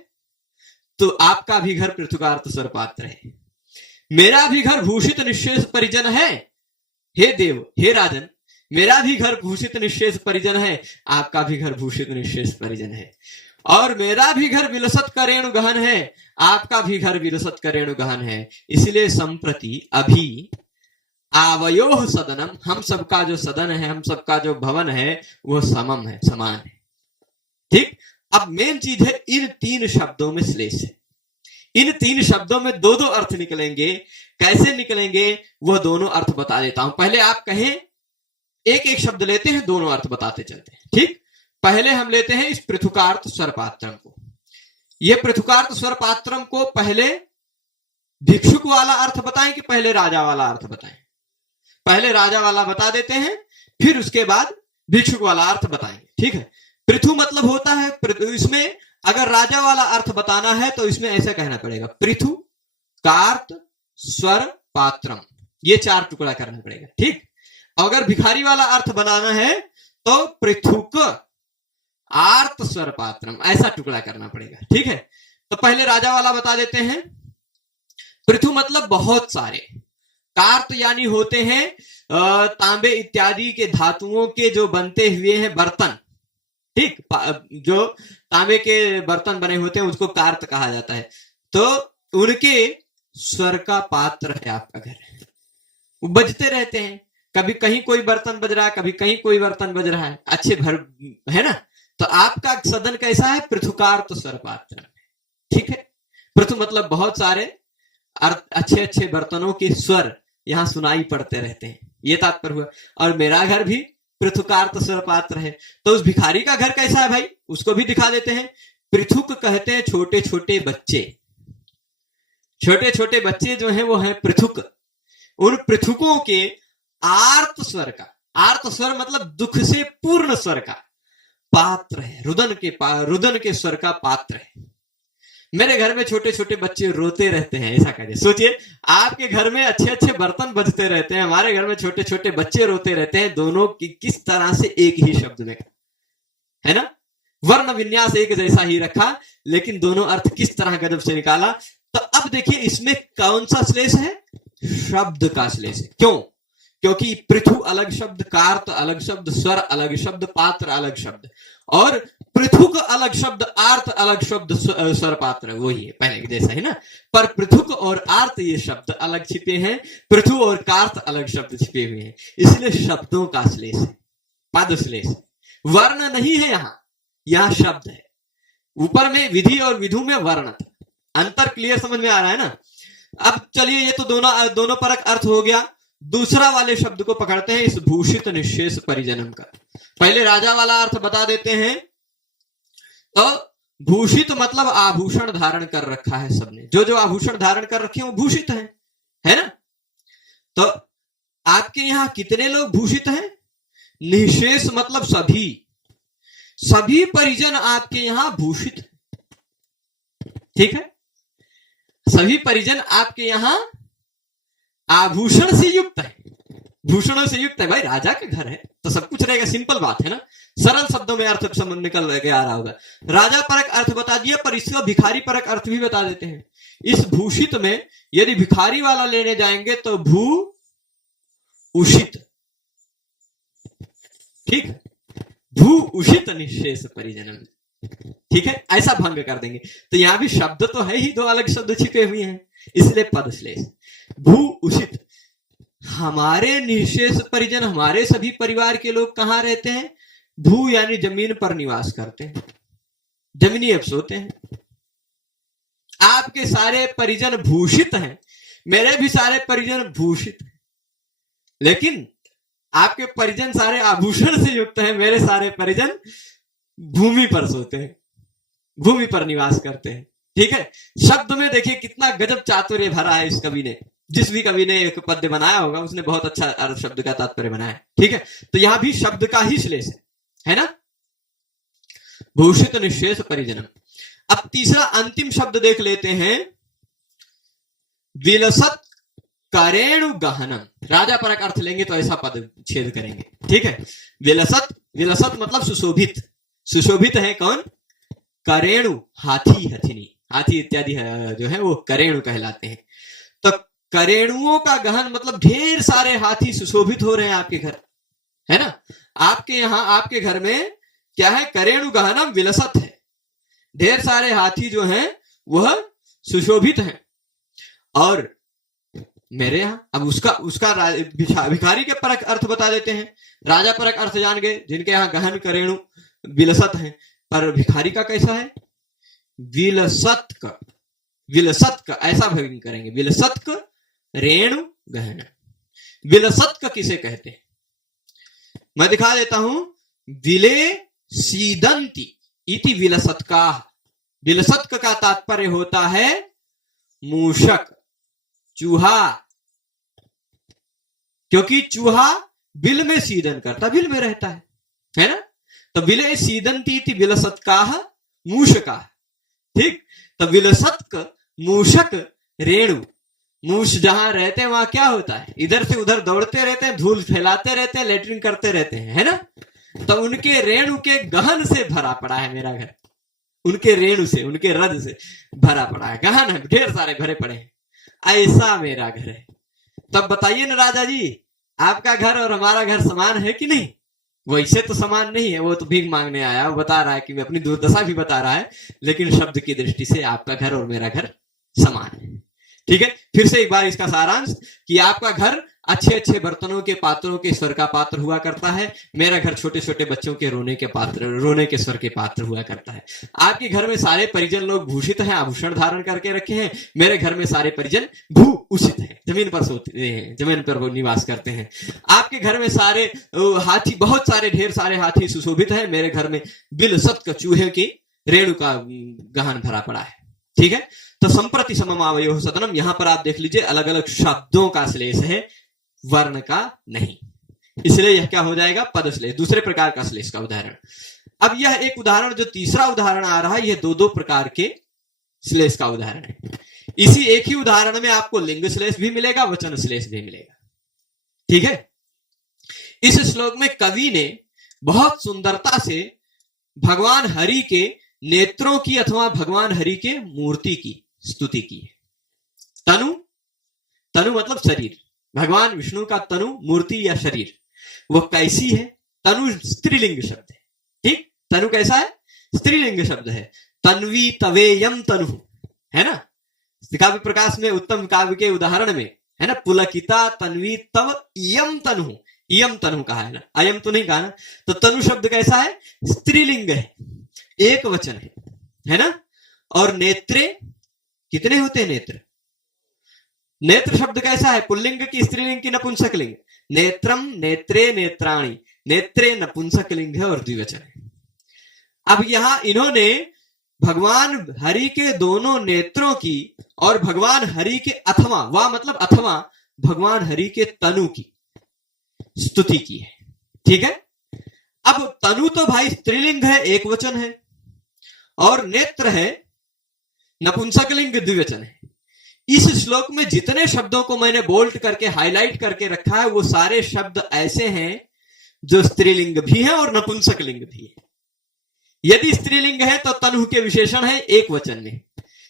तो आपका भी घर पृथुकार्त स्वर पात्र है। मेरा भी घर भूषित निशेष परिजन है, हे देव, हे राजन, मेरा भी घर भूषित निःशेष परिजन है, आपका भी घर भूषित निःशेष परिजन है। और मेरा भी घर विलसत करेणु गहन है, आपका भी घर विलसत करेणु गहन है। इसलिए संप्रति अभी आवयोः सदनम, हम सबका जो सदन है, हम सबका जो भवन है, वो समम है, समान है। ठीक। अब मेन चीज है इन तीन शब्दों में श्लेष है। इन तीन शब्दों में दो दो अर्थ निकलेंगे। कैसे निकलेंगे वो दोनों अर्थ बता देता हूं। पहले आप कहें, एक एक शब्द लेते हैं, दोनों अर्थ बताते चलते हैं। ठीक। पहले हम लेते हैं इस पृथुकार्थ स्वरपात्रम को। ये पृथुकार्थ स्वरपात्रम को पहले भिक्षुक वाला अर्थ बताएं कि पहले राजा वाला अर्थ बताएं? पहले राजा वाला बता देते हैं, फिर उसके बाद भिक्षुक वाला अर्थ बताएंगे। ठीक है। पृथु मतलब होता है, इसमें अगर राजा वाला अर्थ बताना है तो इसमें ऐसे कहना पड़ेगा, पृथु कार्त स्वर पात्रम, ये चार टुकड़ा करना पड़ेगा। ठीक। अगर भिखारी वाला अर्थ बनाना है तो पृथुक आर्त स्वर पात्रम, ऐसा टुकड़ा करना पड़ेगा। ठीक है। तो पहले राजा वाला बता देते हैं। पृथु मतलब बहुत सारे, कार्त यानी होते हैं तांबे इत्यादि के धातुओं के जो बनते हुए हैं बर्तन। ठीक। जो तांबे के बर्तन बने होते हैं उसको कार्त कहा जाता है। तो उनके स्वर का पात्र है आपका घर, वो बजते रहते हैं। कभी कहीं कोई बर्तन बज रहा है, कभी कहीं कोई बर्तन बज रहा है, अच्छे भर है ना। तो आपका सदन कैसा है? पृथुकार्त स्वर पात्र। ठीक है। पृथु मतलब बहुत सारे अच्छे अच्छे बर्तनों के स्वर यहां सुनाई पड़ते रहते हैं, ये तात्पर्य हुआ। और मेरा घर भी पृथुकार्त स्वर पात्र है। तो उस भिखारी का घर कैसा है भाई, उसको भी दिखा देते हैं। पृथुक कहते हैं छोटे छोटे बच्चे, छोटे छोटे बच्चे जो हैं वो हैं पृथुक। उन पृथुकों के आर्त स्वर का, आर्त स्वर मतलब दुख से पूर्ण स्वर का पात्र है, रुदन के स्वर का पात्र है। मेरे घर में छोटे छोटे बच्चे रोते रहते हैं, ऐसा कहिए। सोचिए, आपके घर में अच्छे अच्छे बर्तन बजते रहते हैं, हमारे घर में छोटे छोटे बच्चे रोते रहते हैं। दोनों की किस तरह से एक ही शब्द में, है ना, वर्ण विन्यास एक जैसा ही रखा, लेकिन दोनों अर्थ किस तरह गजब से निकाला। तो अब देखिए इसमें कौन सा श्लेष है? शब्द का श्लेष है। क्यों? क्योंकि पृथु अलग शब्द, कार्त अलग शब्द, स्वर अलग शब्द, पात्र अलग शब्द, और पृथुक अलग शब्द, आर्त अलग शब्द, स्वर पात्र वही है पहले के जैसा है ना। पर पृथुक और आर्त ये शब्द अलग छिपे हैं, पृथु और कार्त अलग शब्द छिपे हुए हैं, इसलिए शब्दों का श्लेष है, पद श्लेष है। वर्ण नहीं है यहां शब्द है। ऊपर में विधि और विधु में वर्ण था। अंतर क्लियर समझ में आ रहा है ना। अब चलिए, ये तो दोनों परक अर्थ हो गया। दूसरा वाले शब्द को पकड़ते हैं, इस भूषित निःशेष परिजनम का। पहले राजा वाला अर्थ बता देते हैं। तो भूषित मतलब आभूषण धारण कर रखा है सबने, जो जो आभूषण धारण कर रखे हैं वो भूषित है ना। तो आपके यहां कितने लोग भूषित हैं? निःशेष मतलब सभी परिजन आपके यहां भूषित है। ठीक है। सभी परिजन आपके यहां आभूषण से युक्त है, भूषणों से युक्त है। भाई राजा के घर है तो सब कुछ रहेगा, सिंपल बात है ना। सरल शब्दों में अर्थ समझ निकल के आ रहा होगा। राजा परक अर्थ बता दिया, पर इसका भिखारी परक अर्थ भी बता देते हैं। इस भूषित में यदि भिखारी वाला लेने जाएंगे तो भू उषित, ठीक है, भू उषित निःशेष परिजनम। ठीक है, ऐसा भंग कर देंगे। तो यहां भी शब्द तो है ही, दो अलग शब्द छिपे हुए हैं, इसलिए पद श्लेष। भू उषित, हमारे निःशेष परिजन, हमारे सभी परिवार के लोग कहां रहते हैं? भू यानी जमीन पर निवास करते हैं, जमीनी अब सोते हैं। आपके सारे परिजन भूषित हैं, मेरे भी सारे परिजन भूषित हैं, लेकिन आपके परिजन सारे आभूषण से युक्त हैं, मेरे सारे परिजन भूमि पर सोते हैं, भूमि पर निवास करते हैं। ठीक है। शब्द में देखिए कितना गजब चातुर्य भरा है इस कवि ने। जिस भी कवि ने एक पद्य बनाया होगा उसने बहुत अच्छा शब्द का तात्पर्य बनाया। ठीक है। तो यहां भी शब्द का ही श्लेष है ना, भूषित निःशेष परिजनम। अब तीसरा अंतिम शब्द देख लेते हैं, विलसत करेणु गहनम। राजा परक अर्थ लेंगे तो ऐसा पद छेद करेंगे। ठीक है। विलसत मतलब सुशोभित, सुशोभित है कौन? करेणु, हाथी, हथिनी, हाथी इत्यादि जो है वो करेणु कहलाते हैं। तो करेणुओं का गहन मतलब ढेर सारे हाथी सुशोभित हो रहे हैं आपके घर। है ना। आपके यहाँ आपके घर में क्या है, करेणु गहनम विलसत है, ढेर सारे हाथी जो हैं वह सुशोभित हैं। और मेरे यहाँ अब उसका भिखारी के परक अर्थ बता देते हैं। राजा परक अर्थ जान गए जिनके यहाँ गहन करेणु विलसत है, पर भिखारी का कैसा है, विलसत का ऐसा भजन करेंगे, विलसत का रेणु गहन। विलसत का किसे कहते हैं, मैं दिखा देता हूं। विले सीदंती इति विलसत का। विलसत का तात्पर्य होता है मूषक, चूहा, क्योंकि चूहा बिल में सीदन करता, बिल में रहता है ना। तो विले सीदंती इति विलसत का मूषका, ठीक। तो विलसत मूषक रेणु, मूष जहां रहते हैं वहां क्या होता है, इधर से उधर दौड़ते रहते हैं, धूल फैलाते रहते हैं, लेटरिन करते रहते हैं, है ना। तो उनके रेणु के गहन से भरा पड़ा है मेरा घर, उनके रेणु से, उनके रद से भरा पड़ा है, गहन है, ढेर सारे भरे पड़े हैं, ऐसा मेरा घर है। तब बताइए ना राजा जी, आपका घर और हमारा घर समान है कि नहीं। वैसे तो समान नहीं है, वो तो भीख मांगने आया, वो बता रहा है कि अपनी दुर्दशा भी बता रहा है, लेकिन शब्द की दृष्टि से आपका घर और मेरा घर समान है, ठीक है। फिर से एक बार इसका सारांश कि आपका घर अच्छे अच्छे बर्तनों के, पात्रों के स्वर का पात्र हुआ करता है, मेरा घर छोटे छोटे बच्चों के रोने के स्वर के पात्र हुआ करता है। आपके घर में सारे परिजन लोग भूषित हैं, आभूषण धारण करके रखे हैं, मेरे घर में सारे परिजन भूषित हैं, जमीन पर सोते हैं, जमीन पर वो निवास करते हैं। आपके घर में सारे हाथी, बहुत सारे ढेर सारे हाथी सुशोभित हैं, मेरे घर में बिलसत का चूहे की रेणु का गहन भरा पड़ा है, ठीक है। तो संप्रति सममावयोः सदनम, यहां पर आप देख लीजिए अलग अलग शब्दों का श्लेष है, वर्ण का नहीं, इसलिए यह क्या हो जाएगा, पद श्लेष, दूसरे प्रकार का श्लेष का उदाहरण। अब यह एक उदाहरण, जो तीसरा उदाहरण आ रहा है, यह दो प्रकार के श्लेष का उदाहरण है। इसी एक ही उदाहरण में आपको लिंग श्लेष भी मिलेगा, वचन श्लेष भी मिलेगा, ठीक है। इस श्लोक में कवि ने बहुत सुंदरता से भगवान हरि के नेत्रों की अथवा भगवान हरि के मूर्ति की स्तुति की है। तनु मतलब शरीर, भगवान विष्णु का तनु, मूर्ति या शरीर, वो कैसी है। तनु स्त्रीलिंग शब्द है, ठीक। तनु कैसा है, स्त्रीलिंग शब्द है। तन्वी तवेयम तनु, है ना। काव्य प्रकाश में उत्तम काव्य के उदाहरण में है ना, पुलकिता तन्वी तव इयम तनु, इयम तनु कहा है ना, अयम तो नहीं कहा ना। तो तनु शब्द कैसा है, स्त्रीलिंग है, एक वचन है ना। और नेत्रे कितने होते हैं, नेत्र, नेत्र शब्द कैसा है, पुल्लिंग की, स्त्रीलिंग की, नपुंसकलिंग। नेत्रम, नेत्रे, नेत्राणि, नेत्रे नपुंसकलिंग है और द्विवचन है। अब यहां इन्होंने भगवान हरि के दोनों नेत्रों की और भगवान हरि के अथवा, वा मतलब अथवा, भगवान हरि के तनु की स्तुति की है, ठीक है। अब तनु तो भाई स्त्रीलिंग है, एक वचन है, और नेत्र है नपुंसकलिंग, द्विवचन है। इस श्लोक में जितने शब्दों को मैंने बोल्ड करके हाईलाइट करके रखा है, वो सारे शब्द ऐसे हैं जो स्त्रीलिंग भी है और नपुंसकलिंग भी है। यदि स्त्रीलिंग है तो तनु के विशेषण है एक वचन में,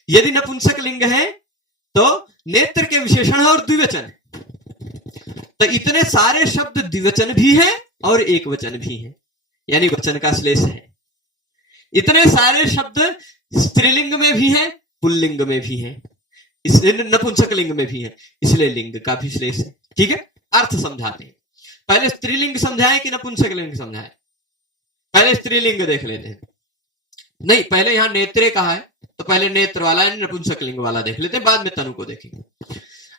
यदि नपुंसकलिंग है तो नेत्र के विशेषण है और द्विवचन है। तो इतने सारे शब्द द्विवचन भी है और एक वचन भी है, यानी वचन का श्लेष है। इतने सारे शब्द स्त्रीलिंग में भी है, पुल्लिंग में भी है, नपुंसकलिंग में भी है, इसलिए लिंग का भी श्लेष है, ठीक है। अर्थ समझाते हैं, पहले स्त्रीलिंग समझाएं कि नपुंसकलिंग समझाएं। पहले स्त्रीलिंग देख लेते हैं, नहीं पहले यहां नेत्रे कहा है तो पहले नेत्र वाला नपुंसकलिंग वाला देख लेते हैं, बाद में तनु को देखेंगे।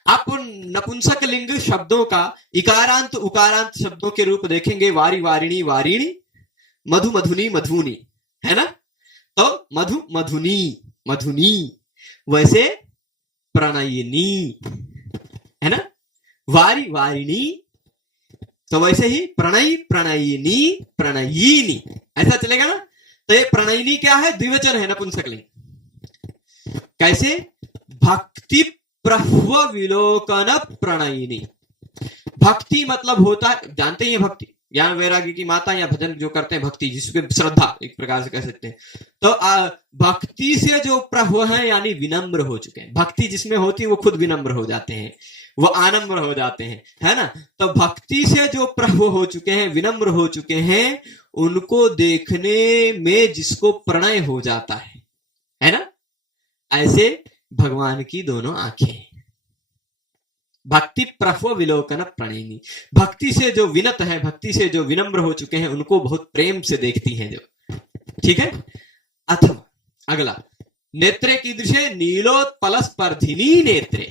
आप नपुंसकलिंग शब्दों का इकारांत उकारांत शब्दों के रूप देखेंगे, वारी वारिणी वारिणी, मधु मधुनी मधुनी, है ना। तो मधु मधुनी मधुनी, वैसे प्रणयिनी, है ना। वारी वारिणी, तो वैसे ही प्रणयी प्रणयिनी प्रणयिनी, ऐसा चलेगा ना। तो ये प्रणयिनी क्या है, द्विवचन है, नपुंसकलिंग। कैसे, भक्ति प्रह्व विलोकन प्रणयिनी। भक्ति मतलब होता है, जानते ही है भक्ति, ज्ञान वैराग्य की माता, या भजन जो करते हैं भक्ति, जिसके श्रद्धा एक प्रकार से कह सकते हैं। तो भक्ति से जो प्रह्व है यानी विनम्र हो चुके हैं, भक्ति जिसमें होती है वो खुद विनम्र हो जाते हैं। वो आनम्र हो जाते हैं, है ना। तो भक्ति से जो प्रभु हो चुके हैं, विनम्र हो चुके हैं, उनको देखने में जिसको प्रणय हो जाता है ना, ऐसे भगवान की दोनों आंखें। भक्ति प्रभु विलोकन प्रणयिनी, भक्ति से जो विनत है, भक्ति से जो विनम्र हो चुके हैं, उनको बहुत प्रेम से देखती हैं जो, ठीक है। अथवा अगला, नेत्रे कीदृशे नीलोत्पलस्पर्धिनी नेत्रे,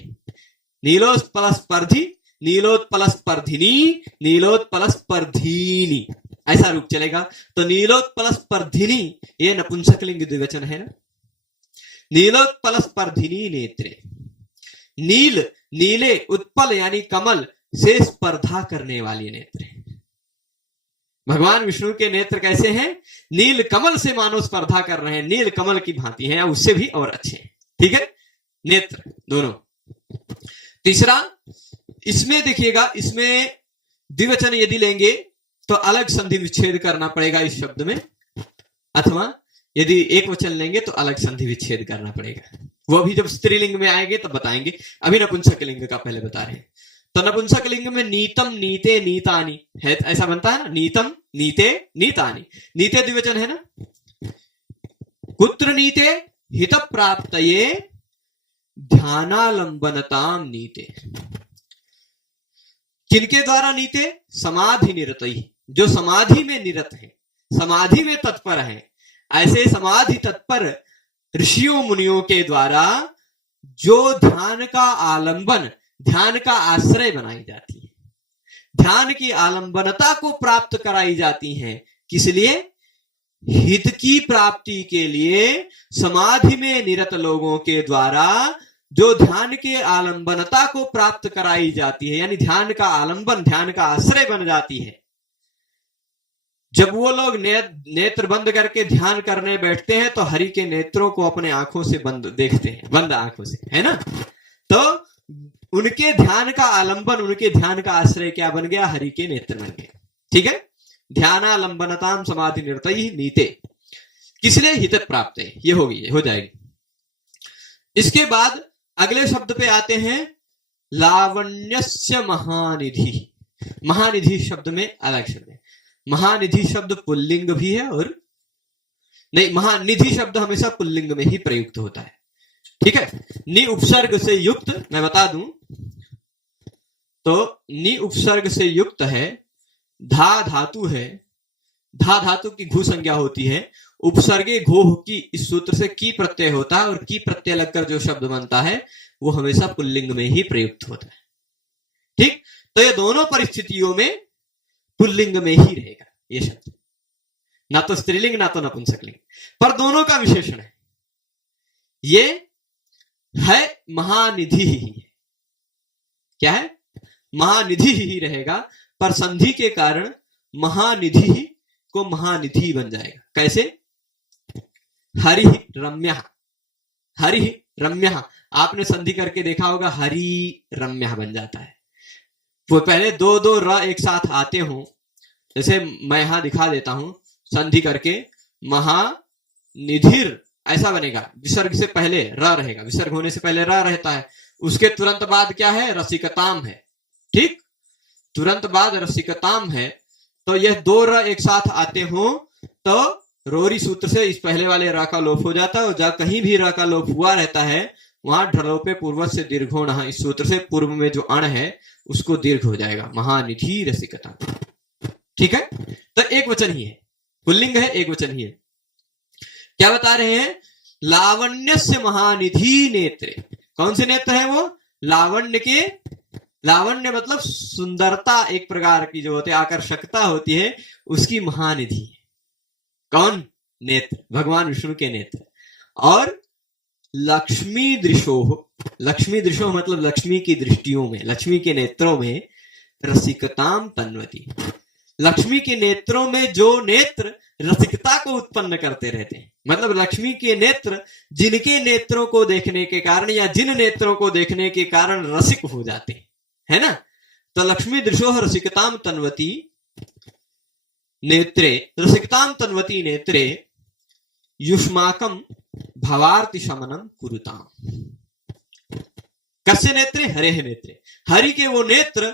नीलोत्पलस्पर्धी, नीलोत्पलस्पर्धिनी, नीलोत्पलस्पर्धीनी, ऐसा रूप चलेगा। तो नीलोत्पलस्पर्धिनी ये नपुंसकलिंग द्विवचन है ना। नीलोत्पलस्पर्धिनी नेत्रे, नील नीले, उत्पल यानी कमल से स्पर्धा करने वाली नेत्र। भगवान विष्णु के नेत्र कैसे हैं? नील कमल से मानो स्पर्धा कर रहे हैं, नील कमल की भांति हैं, उससे भी और अच्छे हैं, ठीक है, नेत्र दोनों। तीसरा, इसमें देखिएगा, इसमें द्विवचन यदि लेंगे तो अलग संधि विच्छेद करना पड़ेगा इस शब्द में, अथवा यदि एक वचन लेंगे तो अलग संधि विच्छेद करना पड़ेगा। वो भी जब स्त्रीलिंग में आएंगे तब बताएंगे, अभी नपुंसकलिंग का पहले बता रहे हैं। तो नपुंसकलिंग में नीतम, नीते, नीतानि है, ऐसा बनता है ना, नीतम, नीते, नीतानि। नीते द्विवचन है ना। कुत्र नीते? हित प्राप्तये ध्यानालंबनताम नीते। किनके द्वारा नीते? समाधि निरतई, जो समाधि में निरत है, समाधि में तत्पर है, ऐसे समाधि तत्पर ऋषियों मुनियों के द्वारा जो ध्यान का आलंबन, ध्यान का आश्रय बनाई जाती है, ध्यान की आलंबनता को प्राप्त कराई जाती हैं। किस लिए? हित की प्राप्ति के लिए समाधि में निरत लोगों के द्वारा जो ध्यान के आलंबनता को प्राप्त कराई जाती है, यानी ध्यान का आलंबन, ध्यान का आश्रय बन जाती है। जब वो लोग नेत्र बंद करके ध्यान करने बैठते हैं तो हरि के नेत्रों को अपने आंखों से बंद देखते हैं, बंद आंखों से, है ना। तो उनके ध्यान का आलंबन, उनके ध्यान का आश्रय क्या बन गया? हरि के नेत्र बन गए, ठीक है। ध्यानालंबनताम समाधि निरतई नीते, किसलिए? हित प्राप्त है, ये होगी, हो जाएगी। इसके बाद अगले शब्द पे आते हैं, लावण्यस्य महानिधि। महानिधि शब्द में अलग शब्द है। महानिधि शब्द पुल्लिंग भी है और नहीं, महानिधि शब्द हमेशा पुल्लिंग में ही प्रयुक्त होता है, ठीक है। नि उपसर्ग से युक्त, मैं बता दूं तो नि उपसर्ग से युक्त है, धा धातु है, धा धातु की घु संज्ञा होती है, उपसर्गे घोह की, इस सूत्र से की प्रत्यय होता है, और की प्रत्यय लगकर जो शब्द बनता है वो हमेशा पुल्लिंग में ही प्रयुक्त होता है, ठीक। तो ये दोनों परिस्थितियों में पुल्लिंग में ही रहेगा ये शब्द, ना तो स्त्रीलिंग ना तो नपुंसकलिंग, पर दोनों का विशेषण है। ये है महानिधि ही है। क्या है? महानिधि ही रहेगा, पर संधि के कारण महानिधि को महानिधि बन जाएगा। कैसे? हरि रम्य, हरि रम्य, आपने संधि करके देखा होगा, हरि रम्य बन जाता है। वो पहले दो दो र एक साथ आते हों, जैसे मैं यहां दिखा देता हूं, संधि करके महानिधिर ऐसा बनेगा, विसर्ग से पहले र रहेगा, विसर्ग होने से पहले र रहता है, उसके तुरंत बाद क्या है? रसिकताम है, ठीक, तुरंत बाद रसिकताम है। तो यह दो र एक साथ आते हो तो रोरी सूत्र से इस पहले वाले र का लोप हो जाता है, और जब कहीं भी र का लोप हुआ रहता है वहां ढलोपे पूर्व से दीर्घोण, इस सूत्र से पूर्व में जो अण है उसको दीर्घ हो जाएगा, महानिधि रसिकता, ठीक है। तो एक वचन ही है, पुल्लिंग है, एक वचन ही है। क्या बता रहे हैं? लावण्यस्य महानिधि नेत्रे। कौन से नेत्र है वो? लावण्य के, लावण्य मतलब सुंदरता, एक प्रकार की जो होती है, आकर्षकता होती है, उसकी महानिधि। कौन? नेत्र, भगवान विष्णु के नेत्र। और लक्ष्मी दृशो, लक्ष्मी दृशो मतलब लक्ष्मी की दृष्टियों में, लक्ष्मी के नेत्रों में रसिकताम तन्वती। लक्ष्मी के नेत्रों में जो नेत्र रसिकता को उत्पन्न करते रहते हैं, मतलब लक्ष्मी के नेत्र जिनके नेत्रों को देखने के कारण या जिन नेत्रों को देखने के कारण रसिक हो जाते हैं, है ना। तो लक्ष्मी दृशो रसिकताम तन्वती नेत्रे, रसिकताम तन्वती नेत्रे युष्माकम भवार्ति शमनम कुरुताम। कस्य नेत्रे हरे नेत्रे, हरि के वो नेत्र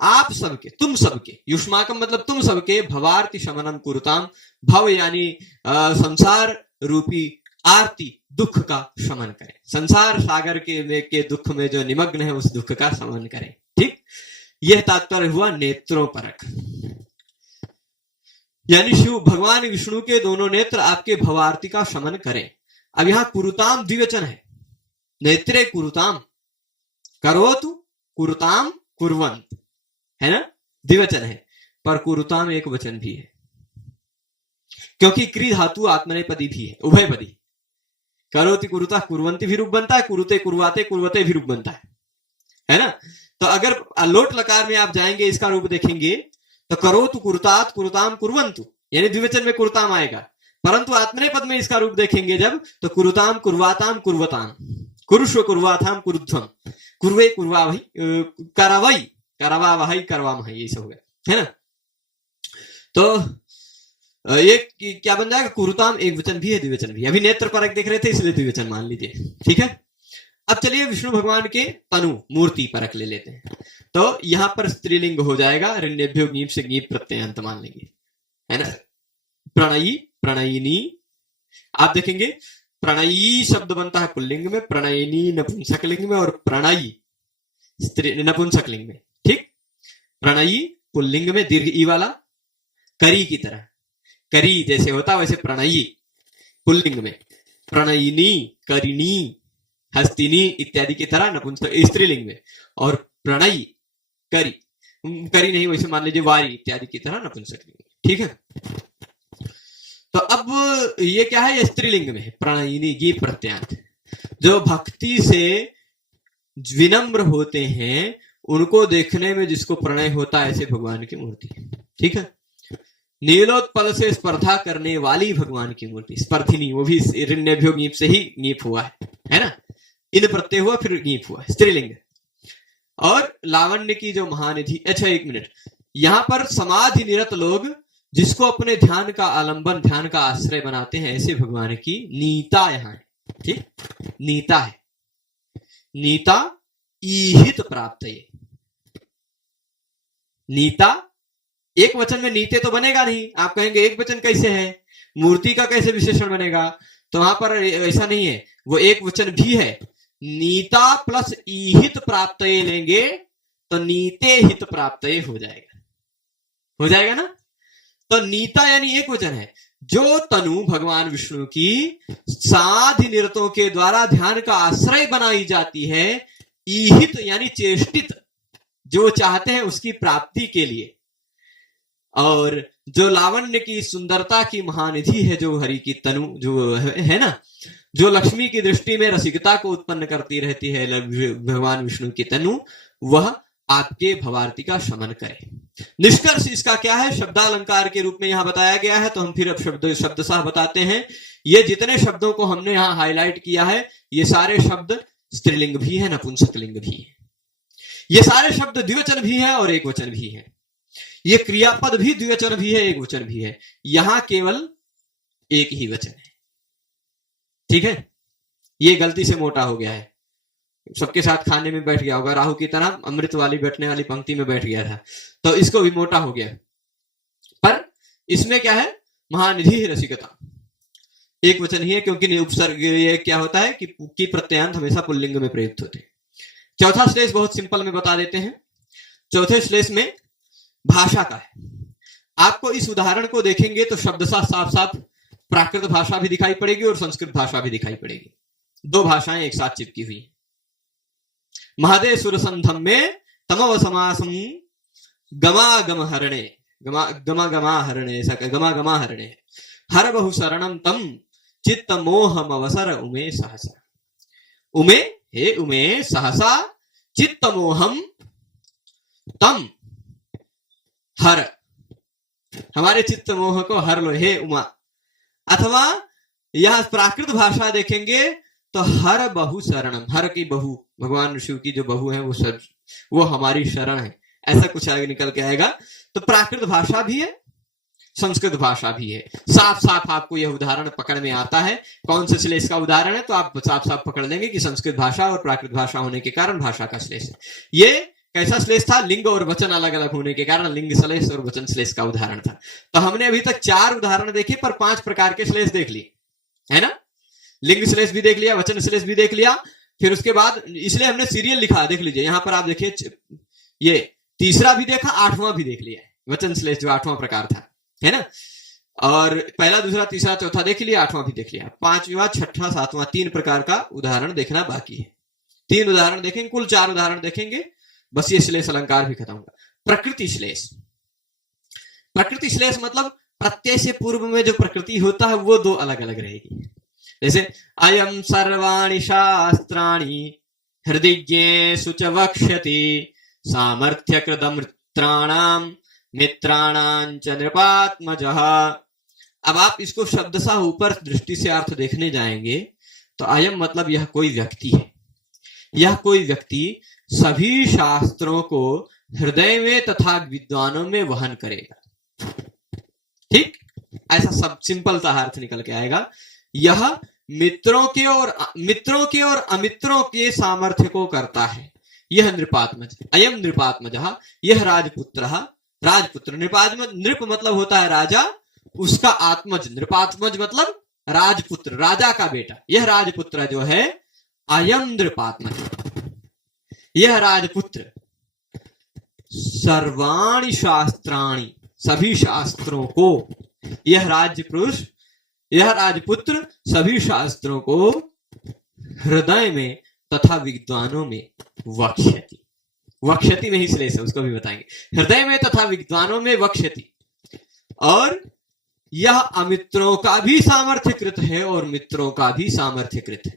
आप सबके, तुम सबके, युष्माकम मतलब तुम सबके, भवार्ति शमनम कुरुताम, भव यानी संसार रूपी आरती, दुख का शमन करें, संसार सागर के दुख में जो निमग्न है उस दुख का शमन करें। ठीक, यह तात्पर्य हुआ नेत्रों परक, यानी शिव भगवान विष्णु के दोनों नेत्र आपके भवार्ती का शमन करें। अब यहां कुरुताम द्विवचन है, नेत्रे कुरुताम, करोतु कुरुताम कुर्वंत, है ना, द्विवचन है, पर कुरुताम एक वचन भी है, क्योंकि क्री धातु आत्मनेपदी भी है, उभयपदी। करोति कुरुता कुर्वंती भी रूप बनता है, कुरुते कुर्वाते कुर्वते भी रूप बनता है ना। तो अगर लोट लकार में आप जाएंगे, इसका रूप देखेंगे तो करोतु कुरुतात कुरुताम कुर्वंतु, यानी द्विवचन में कुरुताम आएगा, परंतु आत्मनेपद में इसका रूप देखेंगे जब, तो कुरुताम कुर्वाताम कुर्वताम, कुरुष्व कुर्वाथाम कुरुध्वम, कुर्वे कुर्वावहि करवई करवावहि करवामहि, ये सब हो गया, है ना। तो ये क्या बन जाएगा, कुरुताम एक वचन भी है, द्विवचन भी। अभी नेत्र परक देख रहे थे इसलिए द्विवचन मान लीजिए, ठीक है। अब चलिए विष्णु भगवान के तनु मूर्ति परक ले लेते हैं। तो यहां पर स्त्रीलिंग हो जाएगा, ऋण्यभ्यो गीप से गीप प्रत्यंत मान लेंगे, है ना। प्रणयी, प्रणयिनी, आप देखेंगे प्रणयी शब्द बनता है पुल्लिंग में, प्रणयिनी नपुंसक लिंग में, और प्रणयी स्त्री नपुंसक लिंग में। ठीक, प्रणयी पुल्लिंग में दीर्घ ई वाला, करी की तरह, करी जैसे होता वैसे प्रणयी पुल्लिंग में, प्रणयिनी, करिणी, हस्तिनी इत्यादि की तरह नपुंसक स्त्रीलिंग में, और प्रणयी करी, करी नहीं वैसे मान लीजिए वारी इत्यादि की तरह नपुंसक लिंग। ठीक है, तो अब ये क्या है, ये स्त्रीलिंग में है, प्रणयिनी गी प्रत्यांत। जो भक्ति से विनम्र होते हैं उनको देखने में जिसको प्रणय होता है, ऐसे भगवान की मूर्ति। ठीक है, नीलोत्पल से स्पर्धा करने वाली भगवान की मूर्ति, स्पर्धिनी, वो भी ऋण्यभ्यो गीप से ही गीप हुआ है ना, इन प्रत्यय हुआ फिर गीप हुआ, स्त्रीलिंग। और लावण्य की जो महानिधि, अच्छा एक मिनट, यहां पर समाधि निरत लोग जिसको अपने ध्यान का आलंबन, ध्यान का आश्रय बनाते हैं, ऐसे भगवान की नीता यहां है। ठीक, नीता है, नीता ईहित प्राप्त, नीता एक वचन में नीते तो बनेगा नहीं, आप कहेंगे एक वचन कैसे है, मूर्ति का कैसे विशेषण बनेगा, तो वहां पर ऐसा नहीं है, वो एक वचन भी है। नीता प्लस ईहित प्राप्त लेंगे तो नीते हित प्राप्त हो जाएगा, हो जाएगा ना। तो नीता यानी एक वचन है, जो तनु भगवान विष्णु की साधि निरतों के द्वारा ध्यान का आश्रय बनाई जाती है, ईहित यानी चेष्टित, जो चाहते हैं उसकी प्राप्ति के लिए, और जो लावण्य की सुंदरता की महानिधि है, जो हरि की तनु जो है ना, जो लक्ष्मी की दृष्टि में रसिकता को उत्पन्न करती रहती है भगवान विष्णु की तनु, वह आपके भवार्ती का शमन करे। निष्कर्ष इसका क्या है, शब्दालंकार के रूप में यहां बताया गया है, तो हम फिर अब शब्दशः बताते हैं। ये जितने शब्दों को हमने यहां हाईलाइट किया है, ये सारे शब्द स्त्रीलिंग भी है, नपुंसक लिंग भी है, ये सारे शब्द द्विवचन भी है और एक वचन भी है, ये क्रियापद भी द्विवचन भी है, एक वचन भी है, यहां केवल एक ही वचन है। ठीक है, ये गलती से मोटा हो गया है, सबके साथ खाने में बैठ गया होगा, राहु की तरह अमृत वाली बैठने वाली पंक्ति में बैठ गया था, तो इसको भी मोटा हो गया। पर इसमें क्या है, महानिधि रसिकता एक वचन ही है, क्योंकि उपसर्ग ये क्या होता है कि प्रत्ययांत हमेशा पुल्लिंग में प्रयुक्त होते हैं। चौथा श्लेष बहुत सिंपल में बता देते हैं। चौथे श्लेष में भाषा का है, आपको इस उदाहरण को देखेंगे तो शब्दशः साफ साफ प्राकृत भाषा भी दिखाई पड़ेगी और संस्कृत भाषा भी दिखाई पड़ेगी, दो भाषाएं एक साथ चिपकी हुई। महादे सुरसंधम में तमव समासम गमागम हरणे, गमा हरणे, गमा गमा हरणे, हर बहु शरणम तम चित्त मोहम अवसर उमे सहसा, उमे हे उमे सहसा चित्त मोहम तम हर, हमारे चित्त मोह को हर लो हे उमा। अथवा यह प्राकृत भाषा देखेंगे तो हर बहु शरणम, हर की बहु, भगवान शिव की जो बहु है वो हमारी शरण है, ऐसा कुछ आगे निकल के आएगा। तो प्राकृत भाषा भी है, संस्कृत भाषा भी है। साफ साफ आपको यह उदाहरण पकड़ में आता है। कौन से श्लेष का उदाहरण है, तो आप साफ साफ पकड़ लेंगे कि संस्कृत भाषा और प्राकृत भाषा होने के कारण भाषा का श्लेष है। ये कैसा श्लेष था, लिंग और वचन अलग अलग होने के कारण लिंग श्लेष और वचन श्लेष का उदाहरण था। तो हमने अभी तक 4 उदाहरण देखे पर 5 प्रकार के श्लेष देख लिए, है ना। लिंग श्लेष भी देख लिया, वचन श्लेष भी देख लिया, फिर उसके बाद इसलिए हमने सीरियल लिखा, देख लीजिए यहां पर आप देखिए, ये तीसरा भी देखा, 8वां भी देख लिया, वचन श्लेष जो 8वां प्रकार था, है ना। और पहला, दूसरा, तीसरा, चौथा देख लिया, 8वां भी देख लिया, 5वां, 6वां, 7वां 3 प्रकार का उदाहरण देखना बाकी है। 3 उदाहरण देखेंगे, कुल 4 उदाहरण देखेंगे, बस ये श्लेष अलंकार भी खत्म होगा। प्रकृति श्लेष, प्रकृति श्लेष मतलब प्रत्यय से पूर्व में जो प्रकृति होता है वो 2 अलग अलग रहेगी। जैसे अयम सर्वाणि शास्त्राणि हृदयेषु च वक्ष्यति सामर्थ्य कृतमित्राणाम मित्राणां च नृपात्मजः। अब आप इसको शब्दशः ऊपर दृष्टि से अर्थ देखने जाएंगे तो अयम मतलब यह कोई व्यक्ति है, यह कोई व्यक्ति सभी शास्त्रों को हृदय में तथा विद्वानों में वहन करेगा। ठीक, ऐसा सब सिंपल सा अर्थ निकल के आएगा। यह मित्रों के और अमित्रों के सामर्थ्य को करता है। यह नृपात्मज, अयम नृपात्मजः, यह राजपुत्र। नृपात्मज, नृप मतलब होता है राजा, उसका आत्मज, नृपात्मज मतलब राजपुत्र, राजा का बेटा। यह राजपुत्र जो है अयम नृपात्मज, यह राजपुत्र सर्वाणि शास्त्राणि, सभी शास्त्रों को, यह राजपुरुष, यह राजपुत्र सभी शास्त्रों को हृदय में तथा विद्वानों में वक्ष्यति। वक्ष्यति में ही श्लेष है, उसको भी बताएंगे। हृदय में तथा विद्वानों में वक्ष्यति, और यह अमित्रों का भी सामर्थ्यकृत है और मित्रों का भी सामर्थ्यकृत है।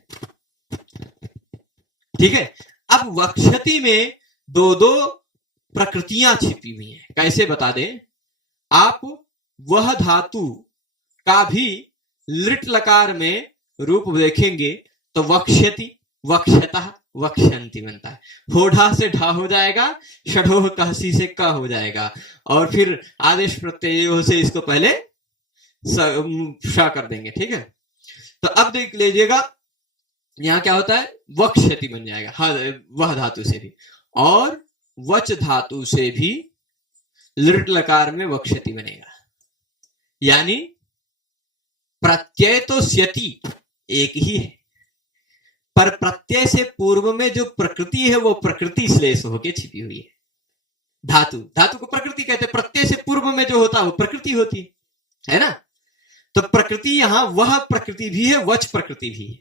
ठीक है। अब वक्ष्यति में 2 प्रकृतियां छिपी हुई हैं। कैसे बता दें, आप वह धातु का भी लिट लकार में रूप देखेंगे तो वक्ष्यति, वक्ष्यतः, वक्ष्यन्ति बनता है। होढ़ा से ढा हो जाएगा, षढ़ोह कहसी से क हो जाएगा, और फिर आदेश प्रत्ययों से इसको पहले श कर देंगे। ठीक है। तो अब देख लीजिएगा यहां क्या होता है, वक्ष्यति बन जाएगा, वह धातु से भी, और वच धातु से भी लिट लकार में वक्ष्यति बनेगा। यानी प्रत्यय तो स्यति एक ही है, पर प्रत्यय से पूर्व में जो प्रकृति है वो प्रकृति श्लेष होके छिपी हुई है। धातु को प्रकृति कहते हैं, प्रत्यय से पूर्व में जो होता है वो प्रकृति होती है ना। तो प्रकृति यहां वह प्रकृति भी है, वच प्रकृति भी है।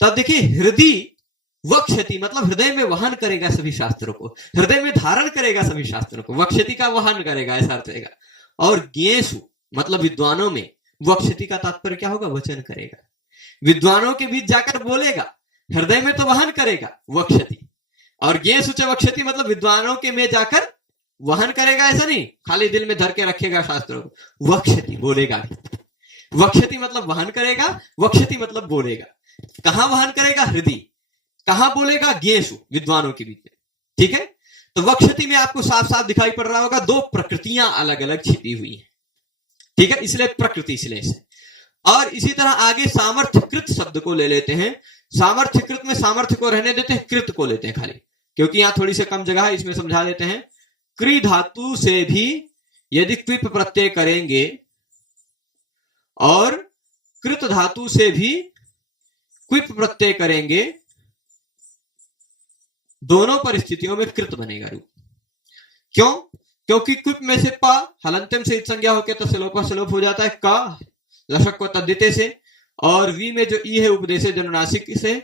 तब देखिए, हृदय वक्ष्यति मतलब हृदय में वहन करेगा सभी शास्त्रों को, हृदय में धारण करेगा सभी शास्त्रों को, वक्ष्यति का वहन करेगा, ऐसा अर्थ रहेगा। और ज्ञेषु मतलब विद्वानों में, वक्ष्यति का तात्पर्य क्या होगा, वचन करेगा, विद्वानों के बीच जाकर बोलेगा। हृदय में तो वहन करेगा वक्ष्यति, और ज्ञेषु च वक्ष्यति मतलब विद्वानों के में जाकर वहन करेगा, ऐसा नहीं खाली दिल में धर के रखेगा शास्त्रों को। वक्ष्यति बोलेगा भी, वक्ष्यति मतलब वहन करेगा, वक्ष्यति मतलब बोलेगा। कहां वहन करेगा, हृदय। कहां बोलेगा, ज्ञेषु, विद्वानों के बीच में। ठीक है। तो वक्ष्यति में आपको साफ साफ दिखाई पड़ रहा होगा 2 प्रकृतियां अलग अलग छिपी हुई हैं। ठीक है, इसलिए प्रकृति श्लेष है। और इसी तरह आगे सामर्थ्यकृत शब्द को ले लेते हैं। सामर्थ्यकृत में सामर्थ्य को रहने देते हैं, कृत को लेते हैं खाली, क्योंकि यहां थोड़ी सी कम जगह है, इसमें समझा देते हैं। क्री धातु से भी यदि क्विप प्रत्यय करेंगे और कृत धातु से भी क्विप प्रत्यय करेंगे, दोनों परिस्थितियों में कृत बनेगा रूप। क्यों? क्योंकि क्विप में से प हलंत्यम से संज्ञा होकर तो सलोप हो जाता है, का लशक को तद्दिते से, और वी में जो ई है उपदेश जनुनासिक से,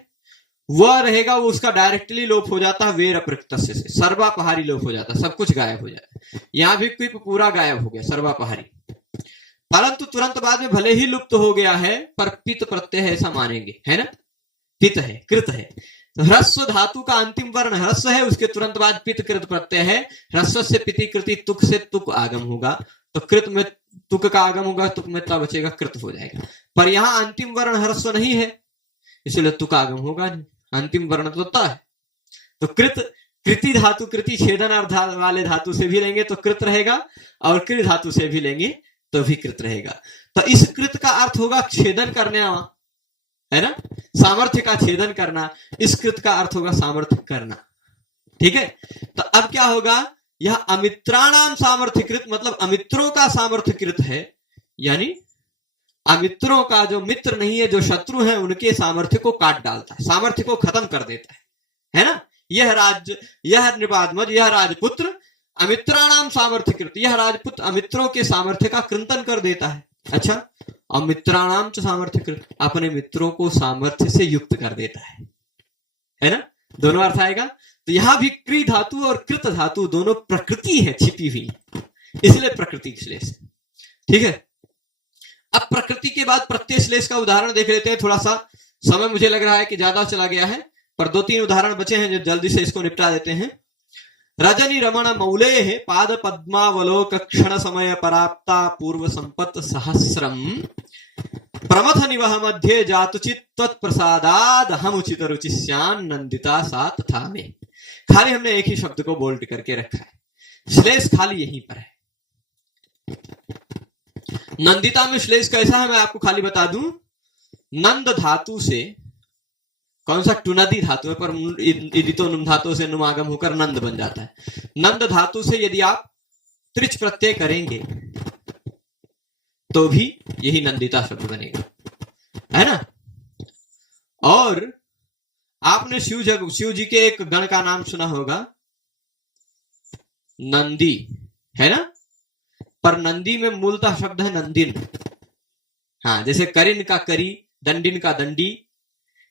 वह रहेगा, वो उसका डायरेक्टली लोप हो जाता है वेर अप्रकृतस्य से, सर्वापहारी लोप हो जाता है, सब कुछ गायब हो जाता है। यहां भी क्विप पूरा गायब हो गया, सर्वापहारी, परंतु तुरंत बाद में भले ही लुप्त हो गया है, पर पित प्रत्यय है ऐसा मानेंगे, है ना। पित है, कृत है। तो ह्रस्व धातु का अंतिम वर्ण ह्रस्व है, उसके तुरंत बाद पित कृत प्रत्यय है। ह्रस्व से पिति कृति, तुक से तुक आगम होगा, तो कृत में तुक का आगम होगा, तुक में ता बचेगा, कृत हो जाएगा। पर यहां अंतिम वर्ण ह्रस्व नहीं है, इसलिए तुक आगम होगा नहीं, अंतिम वर्ण तो ता है। तो कृत कृति धातु, कृति छेदन अर्थ वाले धातु से भी लेंगे तो कृत रहेगा, और कृ धातु से भी लेंगे तो भी कृत रहेगा। तो इस कृत का अर्थ होगा छेदन करने, है ना, सामर्थ्य का छेदन करना। इस कृत का अर्थ होगा सामर्थ्य करना। ठीक है, तो अब क्या होगा, यह अमित्राणाम सामर्थ्यकृत, मतलब अमित्रों का सामर्थ्यकृत है, यानी अमित्रों का, जो मित्र नहीं है, जो शत्रु है, उनके सामर्थ्य को काट डालता है, सामर्थ्य को खत्म कर देता है ना। यह राज्य, यह नृपात्मज, यह राजपुत्र अमित्राणाम सामर्थ्यकृत, यह राजपुत्र अमित्रों के सामर्थ्य का कृंतन कर देता है। अच्छा, अमित्राणाम च सामर्थ्यकृत, अपने मित्रों को सामर्थ्य से युक्त कर देता है ना, दोनों अर्थ आएगा। तो यहां भी क्री धातु और कृत धातु दोनों प्रकृति है, छिपी हुई, इसलिए प्रकृति श्लेष। ठीक है, अब प्रकृति के बाद प्रत्यय श्लेष का उदाहरण देख लेते हैं। थोड़ा सा समय मुझे लग रहा है कि ज्यादा चला गया है, पर 2-3 उदाहरण बचे हैं जो जल्दी से इसको निपटा देते हैं। रजनी रमण मौले है पाद पद्मावलोक क्षण समय पराप्ता पूर्व संपत सहस्रम प्रमथ निवह मध्य जातुचित तत्प्रसादाद हम उचित रुचिश्यान नंदिता सा तथा में। खाली हमने एक ही शब्द को बोल्ड करके रखा है, श्लेष खाली यहीं पर है। नंदिता में श्लेष कैसा है मैं आपको खाली बता दूं। नंद धातु से, कौन सा, टुनदी धातु है, पर इदितो नुम धातु से नुम आगम होकर नंद बन जाता है। नंद धातु से यदि आप त्रिच प्रत्यय करेंगे तो भी यही नंदिता शब्द बनेगा, है ना। और आपने शिव जी के एक गण का नाम सुना होगा, नंदी, है ना, पर नंदी में मूलतः शब्द है नंदिन। हाँ, जैसे करिन का करी, दंडिन का दंडी,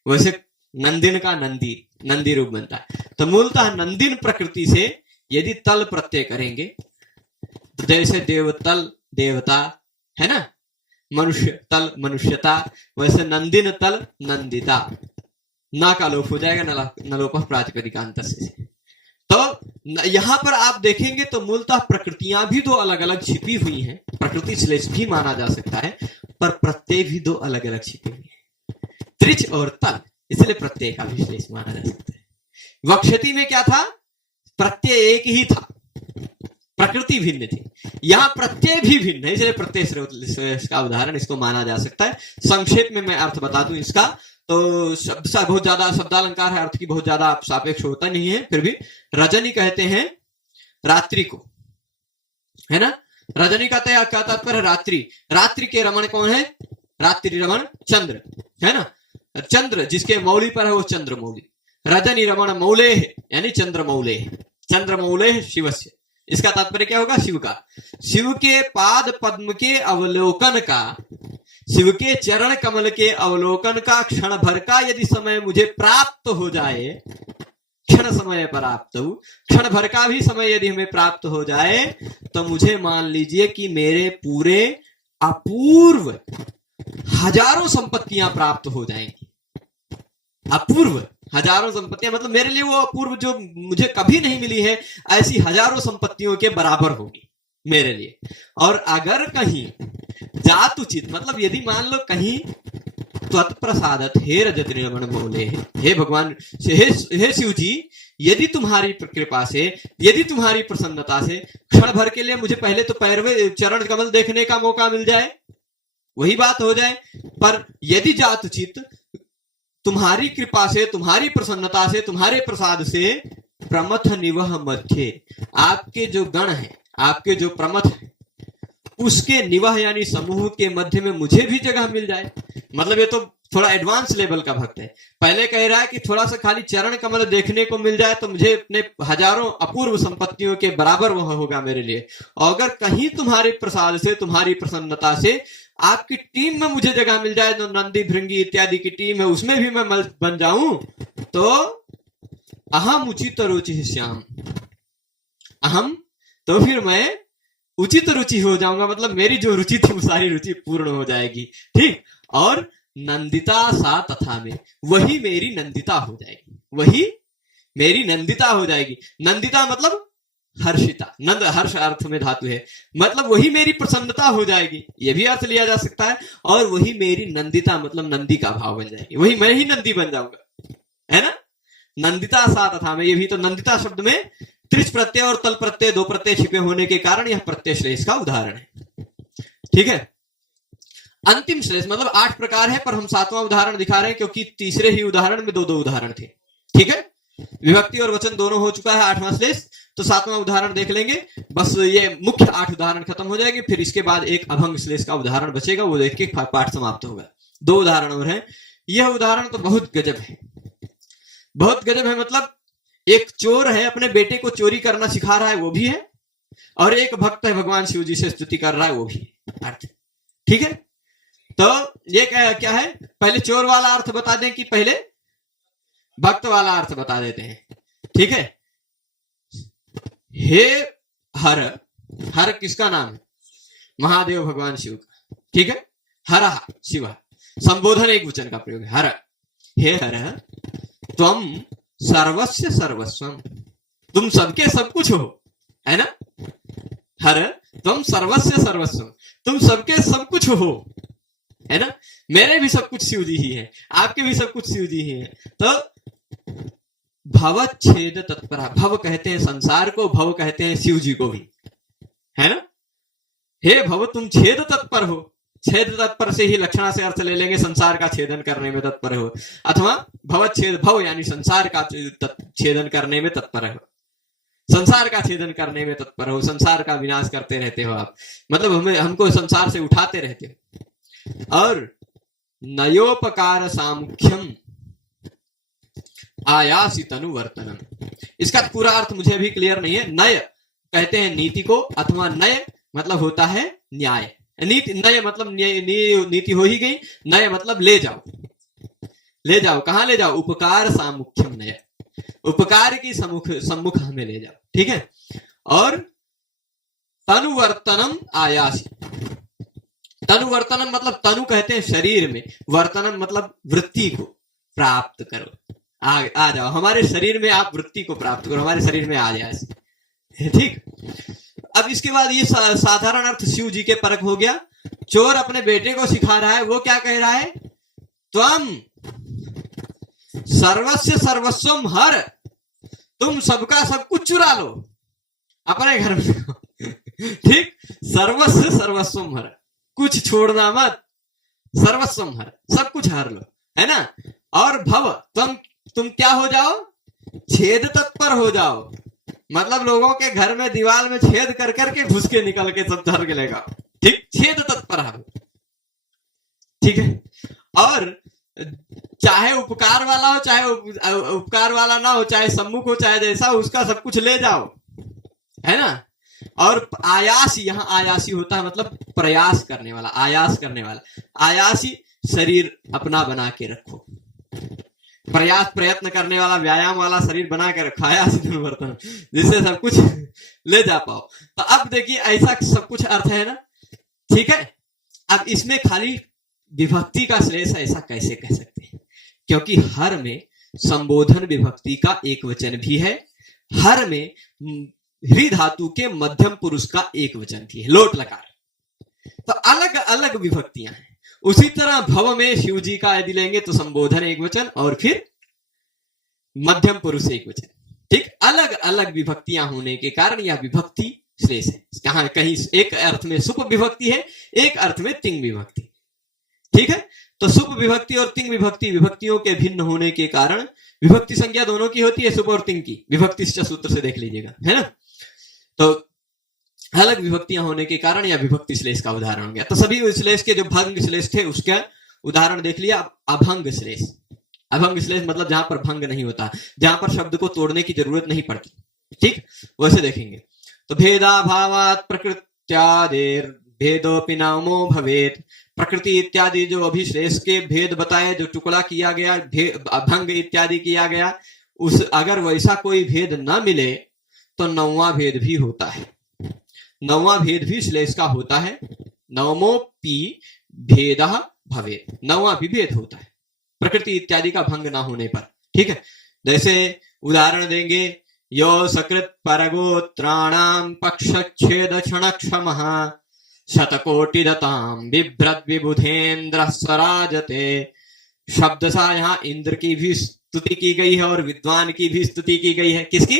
वैसे नंदिन का नंदी, नंदी रूप बनता है। तो मूलतः नंदिन प्रकृति से यदि तल प्रत्यय करेंगे, तो जैसे देवतल देवता, है ना, मनुष्य तल मनुष्यता, वैसे नंदिन तल नंदिता, ना का लोप हो जाएगा, नलोप प्रातिपदिकांत से। तो यहां पर आप देखेंगे तो मूलतः प्रकृतियां भी दो अलग अलग छिपी हुई हैं, प्रकृति श्लेष भी माना जा सकता है, पर प्रत्यय भी दो अलग अलग छिपे हुए हैं, त्रिच और तल, इसलिए प्रत्यय का भी श्लेष माना जा सकता है। वक्षति में क्या था, प्रत्यय एक ही था, प्रकृति भिन्न थी, यहां प्रत्यय भी भिन्न है, इसलिए प्रत्यय श्लेष का उदाहरण इसको माना जा सकता है। संक्षेप में मैं अर्थ बता दूं इसका, तो शब्द सा बहुत ज्यादा शब्दालंकार है, अर्थ की बहुत ज्यादा सापेक्ष होता नहीं है, फिर भी रजनी कहते हैं रात्रि को, है ना। रजनी का तात्पर्य रात्रि, रात्रि के रमण कौन है, रात्रि रमण चंद्र, है ना। चंद्र जिसके मौली पर है वो चंद्र मौली। रजनी रमण मौले है, यानी चंद्र मौले, चंद्र मौले शिवस्य, इसका तात्पर्य क्या होगा, शिव का, शिव के पाद पद्म के अवलोकन का, शिव के चरण कमल के अवलोकन का क्षण भर का यदि समय मुझे प्राप्त हो जाए, क्षण समय प्राप्त, क्षण भर का भी समय यदि हमें प्राप्त हो जाए, तो मुझे मान लीजिए कि मेरे पूरे अपूर्व हजारों संपत्तियां प्राप्त हो जाएंगी। अपूर्व हजारों संपत्तियां मतलब मेरे लिए वो अपूर्व जो मुझे कभी नहीं मिली है, ऐसी हजारों संपत्तियों के बराबर होगी मेरे लिए। और अगर कहीं जातुचित मतलब यदि मान लो कहीं त्वत्प्रसादत हे रजत निर्मण बोले, हे भगवान, हे शिव जी, यदि तुम्हारी कृपा से, यदि तुम्हारी प्रसन्नता से क्षण भर के लिए मुझे पहले तो पैरवे चरण कमल देखने का मौका मिल जाए, वही बात हो जाए, पर यदि जातुचित तुम्हारी कृपा से, तुम्हारी प्रसन्नता से, तुम्हारे प्रसाद से प्रमथ निवह मध्य, आपके जो गण है, आपके जो प्रमथ है, उसके निवह यानी समूह के मध्य में मुझे भी जगह मिल जाए। मतलब ये तो थोड़ा एडवांस लेवल का भक्त है। पहले कह रहा है कि थोड़ा सा खाली चरण कमल देखने को मिल जाए तो मुझे अपने हजारों अपूर्व संपत्तियों के बराबर वह होगा मेरे लिए। और अगर कहीं तुम्हारे प्रसाद से, तुम्हारी प्रसन्नता से आपकी टीम में मुझे जगह मिल जाए, जो नंदी भृंगी इत्यादि की टीम है उसमें भी मैं बन जाऊं, तो अहम उचित रुचि श्याम, अहम तो फिर मैं उचित रुचि हो जाऊंगा, मतलब मेरी जो रुचि थी वो सारी रुचि पूर्ण हो जाएगी। ठीक, और नंदिता सा तथा में, वही मेरी नंदिता हो जाएगी, वही मेरी नंदिता हो जाएगी। नंदिता मतलब हर्षिता, नंद हर्ष अर्थ में धातु है, मतलब वही मेरी प्रसन्नता हो जाएगी, ये भी अर्थ लिया जा सकता है। और वही मेरी नंदिता मतलब नंदी का भाव बन जाएगी, वही मैं ही नंदी बन जाऊंगा, है ना। नंदिता सा तथा में, ये भी तो नंदिता शब्द में त्रिच प्रत्यय और तल प्रत्यय 2 प्रत्यय छिपे होने के कारण यह प्रत्यय श्लेष का उदाहरण है। ठीक है, अंतिम श्लेष मतलब 8 प्रकार है, पर हम 7वां उदाहरण दिखा रहे हैं क्योंकि तीसरे ही उदाहरण में 2-2 उदाहरण थे। ठीक है, विभक्ति और वचन दोनों हो चुका है 8वां श्लेष, तो 7वां उदाहरण देख लेंगे, बस ये मुख्य 8 उदाहरण खत्म हो जाएंगे, फिर इसके बाद एक अभंग श्लेष का उदाहरण बचेगा, वो देख के पाठ समाप्त होगा। 2 उदाहरण और हैं। यह उदाहरण तो बहुत गजब है, बहुत गजब है। मतलब एक चोर है, अपने बेटे को चोरी करना सिखा रहा है, वो भी है, और एक भक्त है, भगवान शिव जी से स्तुति कर रहा है, वो भी है अर्थ। ठीक है, तो ये क्या है, पहले चोर वाला अर्थ बता दें कि पहले भक्त वाला अर्थ बता देते हैं। ठीक है, हे हर, हर किसका नाम है? महादेव भगवान शिव का। ठीक है, हर शिव, संबोधन एक वचन का प्रयोग है, हर। हे हर त्वम सर्वस्य सर्वस्वम, तुम सबके सब कुछ हो, है ना। हर तुम सर्वस्य सर्वस्वम, तुम सबके सब कुछ हो, है ना। मेरे भी सब कुछ शिव जी ही है, आपके भी सब कुछ शिव जी ही है। तो भव छेद तत्परा, भव कहते हैं संसार को, भव कहते हैं शिव जी को भी, है ना। हे भव तुम छेद तत्पर हो, छेद तत्पर से ही लक्षणा से अर्थ ले लेंगे, संसार का छेदन करने में तत्पर हो, अथवा भव छेद, भव यानी संसार का छेदन करने में तत्पर हो, संसार का छेदन करने में तत्पर हो, संसार का विनाश करते रहते हो आप, मतलब हमको संसार से उठाते रहते हो। और नयोपकार सामुख्यम आयासी तनुवर्तनम, इसका पूरा अर्थ मुझे अभी क्लियर नहीं है। नय कहते हैं नीति को, अथवा नय मतलब होता है न्याय, नीति, नय मतलब नीति हो ही गई, नय मतलब ले जाओ, ले जाओ, कहां ले जाओ? उपकार सामुख्यम नय, उपकार की सम्मुख हमें ले जाओ। ठीक है, और तनुवर्तनम आयासी, तनुवर्तनम मतलब तनु कहते हैं शरीर में, वर्तनम मतलब वृत्ति को प्राप्त करो, आ जाओ हमारे शरीर में, आप वृत्ति को प्राप्त करो, हमारे शरीर में आ जाए। ठीक, अब इसके बाद ये साधारण अर्थ शिव जी के परक हो गया। चोर अपने बेटे को सिखा रहा है, वो क्या कह रहा है? त्वम सर्वस्य सर्वस्वम हर, तुम सबका सब कुछ चुरा लो अपने घर में। ठीक, सर्वस्य सर्वस्वम हर, कुछ छोड़ना मत, सर्वस्वम हर, सब कुछ हर लो, है ना। और भव तुम क्या हो जाओ? छेद तत्पर हो जाओ, मतलब लोगों के घर में दीवार में छेद कर करके घुस के निकल के सब धर के लेगा। ठीक, छेद तत्पर हो। ठीक है, और चाहे उपकार वाला हो, चाहे उपकार वाला ना हो, चाहे सम्मुख हो, चाहे जैसा, उसका सब कुछ ले जाओ, है ना। और आयासी, यहाँ आयासी होता है मतलब प्रयास करने वाला, आयास करने वाला, आयासी शरीर अपना बना के रखो, प्रयास प्रयत्न करने वाला, व्यायाम वाला शरीर बना के रखा है बर्तन, जिससे सब कुछ ले जा पाओ। तो अब देखिए ऐसा सब कुछ अर्थ है ना। ठीक है, अब इसमें खाली विभक्ति का श्लेष ऐसा कैसे कह सकते हैं? क्योंकि हर में संबोधन विभक्ति का एक वचन भी है, हर में हृ धातु के मध्यम पुरुष का एक वचन भी है, लोट लकार, तो अलग अलग विभक्तियां हैं। उसी तरह भव में शिव जी का यदि लेंगे तो संबोधन एक वचन और फिर मध्यम पुरुष एक वचन। ठीक, अलग अलग विभक्तियां होने के कारण यह विभक्ति श्लेष है। कहां कहीं एक अर्थ में सुप विभक्ति है, एक अर्थ में तिंग विभक्ति। ठीक है, तो सुप विभक्ति और तिंग विभक्ति विभक्तियों के भिन्न होने के कारण विभक्ति संज्ञा दोनों की होती है, सुप और तिंग की, विभक्ति सूत्र से देख लीजिएगा, है ना। तो अलग विभक्तियां होने के कारण यह विभक्ति श्लेष का उदाहरण हो गया। तो सभी श्लेष के जो भंग श्लेष थे उसका उदाहरण देख लिया। अभंग श्लेष, अभंग श्लेष मतलब जहां पर भंग नहीं होता, जहां पर शब्द को तोड़ने की जरूरत नहीं पड़ती। ठीक, वैसे देखेंगे तो भेदाभावात् प्रकृत्यादेर भेदोपि नामो भवेत्, प्रकृति इत्यादि जो अभी श्लेष के भेद बताए, जो टुकड़ा किया गया, अभंग इत्यादि किया गया, उस अगर वैसा कोई भेद न मिले तो नौवां भेद भी होता है, नौवां भेद भी श्लेष का होता है। नवमोपि भेदः भवेत्, नौवां भी भेद होता है प्रकृति इत्यादि का भंग ना होने पर। ठीक है, जैसे उदाहरण देंगे, यो सकृत परगोत्राणाम पक्षच्छेद क्षणक्षमः शतकोटिदताम बिभ्रत विबुधेन्द्र स्वराजते। शब्द सा यहाँ इंद्र की भी स्तुति की गई है और विद्वान की भी स्तुति की गई है। किसकी?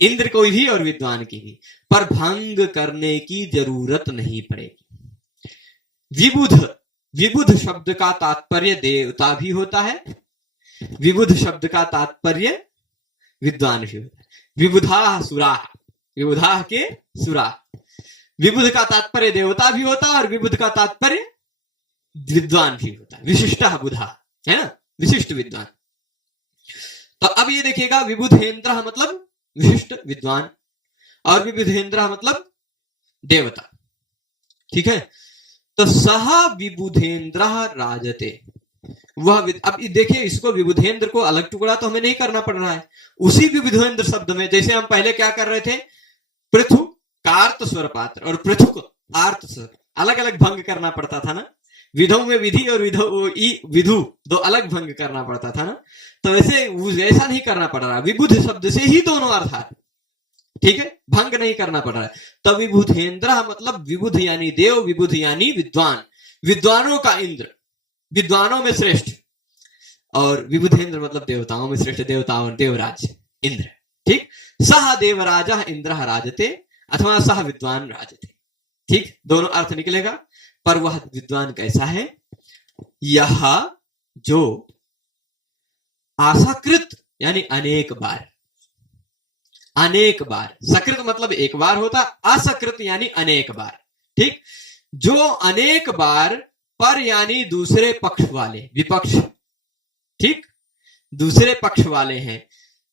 इंद्र को भी और विद्वान की भी। पर भंग करने की जरूरत नहीं पड़ेगी। विबुध, विबुध शब्द का तात्पर्य देवता भी होता है, विबुध शब्द का तात्पर्य विद्वान भी होता है। विबुधा सुरा, विबुधा के सुरा। विबुध का तात्पर्य देवता भी होता है और विबुध का तात्पर्य विद्वान भी होता है। विशिष्ट बुधा है ना, विशिष्ट विद्वान। तो अब ये देखिएगा, विबुधेन्द्र मतलब विशिष्ट विद्वान और विबुधेन्द्र मतलब देवता। ठीक है, तो सह विबुधेन्द्र राजते, वह अब देखिए, इसको विबुधेन्द्र को अलग टुकड़ा तो हमें नहीं करना पड़ रहा है। उसी विबुधेन्द्र शब्द में जैसे हम पहले क्या कर रहे थे, पृथु कार्त स्वर पात्र और पृथु को आर्त स्वर, अलग अलग भंग करना पड़ता था ना। विधौ में विधि और विधु दो अलग भंग करना पड़ता था ना। तो ऐसा नहीं करना पड़ रहा, विबुध शब्द से ही दोनों अर्थ है। ठीक है, भंग नहीं करना पड़ रहा है। तो विबुधेन्द्र मतलब विबुध यानी देव, विबुध यानी विद्वान, विद्वानों का इंद्र, विद्वानों में श्रेष्ठ, और विबुधेन्द्र मतलब देवताओं में श्रेष्ठ, देवताओं देवराज इंद्र। ठीक, सह देवराज इंद्र राजते अथवा सह विद्वान राजते। ठीक, दोनों अर्थ निकलेगा। पर वह विद्वान कैसा है? यह जो आसकृत यानी अनेक बार, अनेक बार, सकृत मतलब एक बार होता, असकृत यानी अनेक बार। ठीक, जो अनेक बार पर यानी दूसरे पक्ष वाले, विपक्ष, ठीक, दूसरे पक्ष वाले हैं,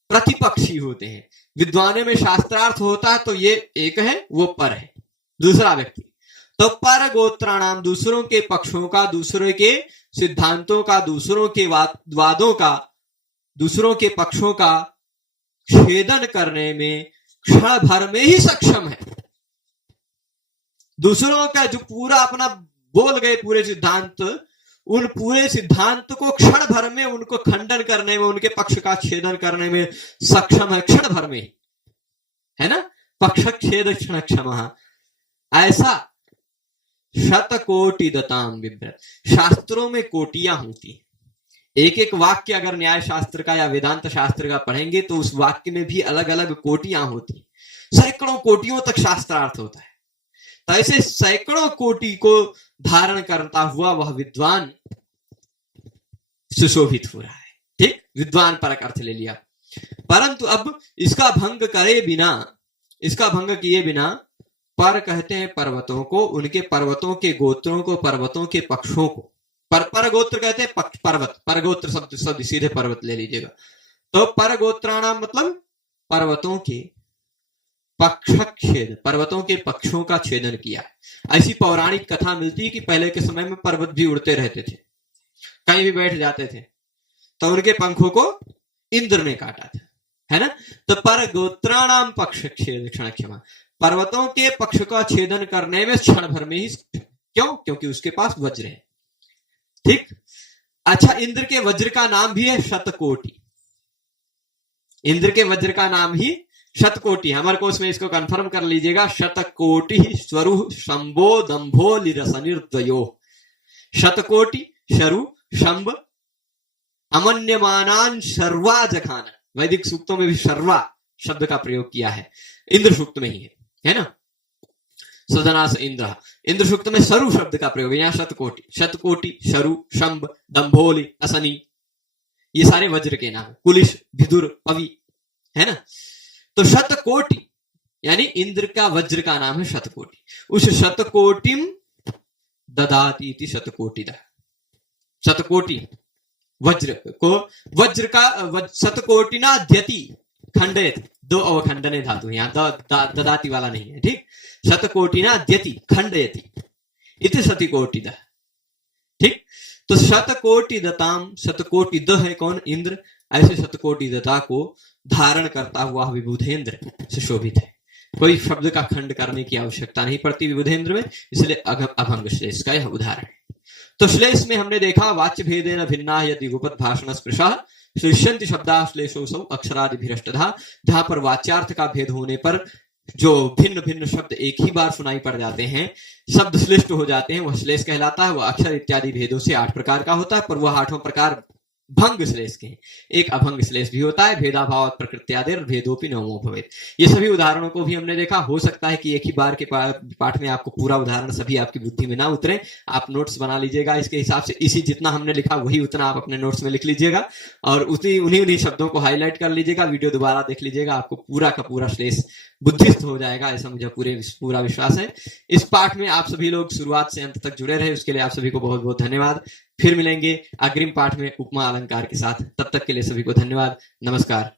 प्रतिपक्षी होते हैं। विद्वानों में शास्त्रार्थ होता है तो ये एक है, वो पर है, दूसरा व्यक्ति। तो पर गोत्राणाम, दूसरों के पक्षों का, दूसरों के सिद्धांतों का, दूसरों के वादों का, दूसरों के पक्षों का छेदन करने में क्षण भर में ही सक्षम है। दूसरों का जो पूरा अपना बोल गए पूरे सिद्धांत, उन पूरे सिद्धांत को क्षण भर में उनको खंडन करने में, उनके पक्ष का छेदन करने में सक्षम है, क्षण भर में, है ना। पक्ष छेद क्षण क्षम, ऐसा शतकोटि दताम विभ्रत। शास्त्रों में कोटियां होती हैं, एक एक वाक्य अगर न्याय शास्त्र का या वेदांत शास्त्र का पढ़ेंगे तो उस वाक्य में भी अलग अलग कोटियां होती, सैकड़ों कोटियों तक शास्त्रार्थ होता है। तो ऐसे सैकड़ों कोटि को धारण करता हुआ वह विद्वान सुशोभित हो रहा है। ठीक, विद्वान परक अर्थ ले लिया। परंतु अब इसका भंग करे बिना, इसका भंग किए बिना, पर कहते हैं पर्वतों को, उनके पर्वतों के गोत्रों को, पर्वतों के पक्षों को। पर गोत्र कहते हैं पक्ष, पर्वत, पर गोत्र शब्द सीधे पर्वत ले लीजिएगा। तो पर गोत्राणाम मतलब पर्वतों के पक्षछेद, पर्वतों के पक्षों का छेदन किया। ऐसी पौराणिक कथा मिलती है कि पहले के समय में पर्वत भी उड़ते रहते थे, कहीं भी बैठ जाते थे, तो उनके पंखों को इंद्र ने काटा था, है ना। तो पर गोत्राणाम पक्षछेद क्षण क्षमा, पर्वतों के पक्ष का छेदन करने में क्षण भर में ही, क्यों? क्योंकि उसके पास वज्र है। ठीक, अच्छा, इंद्र के वज्र का नाम भी है शतकोटि, इंद्र के वज्र का नाम ही शतकोटि। हमारे कोर्स में इसको कंफर्म कर लीजिएगा, शतकोटि स्वरु शंभो दंभो लिरसनिर्द्वयो। शतकोटि शरु शंभ अमन्यमानान शर्वा जखाना, वैदिक सूक्तों में भी शर्वा शब्द का प्रयोग किया है, इंद्र सूक्त में ही है ना। सदनास इंद्र, इंद्र सूक्त में सरु शब्द का प्रयोग है, यहाँ शतकोटि, शतकोटि, शरु, शंभ, दंभोली, असनी, ये सारे वज्र के नाम, कुलिश, भिदुर, पवि, है ना। तो शतकोटि यानी इंद्र का वज्र का नाम है शतकोटि। उस शतकोटिम ददाति इति शतकोटिदा, शतकोटि वज्र को, वज्र का शतकोटिना द्यति खंडित, दो अवखंडने धातु, यहाँ ददाति वाला नहीं है। ठीक, शतकोटिना द्यति खंडयति इति शतकोटिदा। ठीक, तो शतकोटि दताम, शतकोटि द है कौन? इंद्र। ऐसे शतकोटि दता को धारण करता हुआ विबुधेन्द्र सुशोभित है। कोई शब्द का खंड करने की आवश्यकता नहीं पड़ती विबुधेन्द्र में, इसलिए अभंग श्लेष का यह उदाहरण है। तो श्लेष में हमने देखा, वाच्य भेदेन भिन्ना यदि गुपत भाषण स्पृशः श्लिष्यन्ति शब्दा श्लेषोऽसौ अक्षरादिभिरष्टधा। जहां पर वाच्यार्थ का भेद होने पर जो भिन्न भिन्न शब्द एक ही बार सुनाई पड़ जाते हैं, शब्द श्लिष्ट हो जाते हैं, वह श्लेष कहलाता है। वह अक्षर इत्यादि भेदों से 8 प्रकार का होता है, पर वह 8वां प्रकार भंग श्लेष के हैं, एक अभंग श्लेष भी होता है। भेदाभाव प्रकृत्यादिर भेदोपि नवमो भवेत्। ये सभी उदाहरणों को भी हमने देखा। हो सकता है कि एक ही बार के पाठ में आपको पूरा उदाहरण सभी आपकी बुद्धि में ना उतरे, आप नोट्स बना लीजिएगा इसके हिसाब से। इसी जितना हमने लिखा वही उतना आप अपने नोट्स में लिख लीजिएगा और उन्हीं शब्दों को हाईलाइट कर लीजिएगा। वीडियो दोबारा देख लीजिएगा, आपको पूरा का पूरा श्लेष बुद्धिस्थ हो जाएगा, ऐसा मुझे पूरा विश्वास है। इस पाठ में आप सभी लोग शुरुआत से अंत तक जुड़े रहे, उसके लिए आप सभी को बहुत बहुत धन्यवाद। फिर मिलेंगे अग्रिम पाठ में उपमा अलंकार के साथ। तब तक के लिए सभी को धन्यवाद। नमस्कार।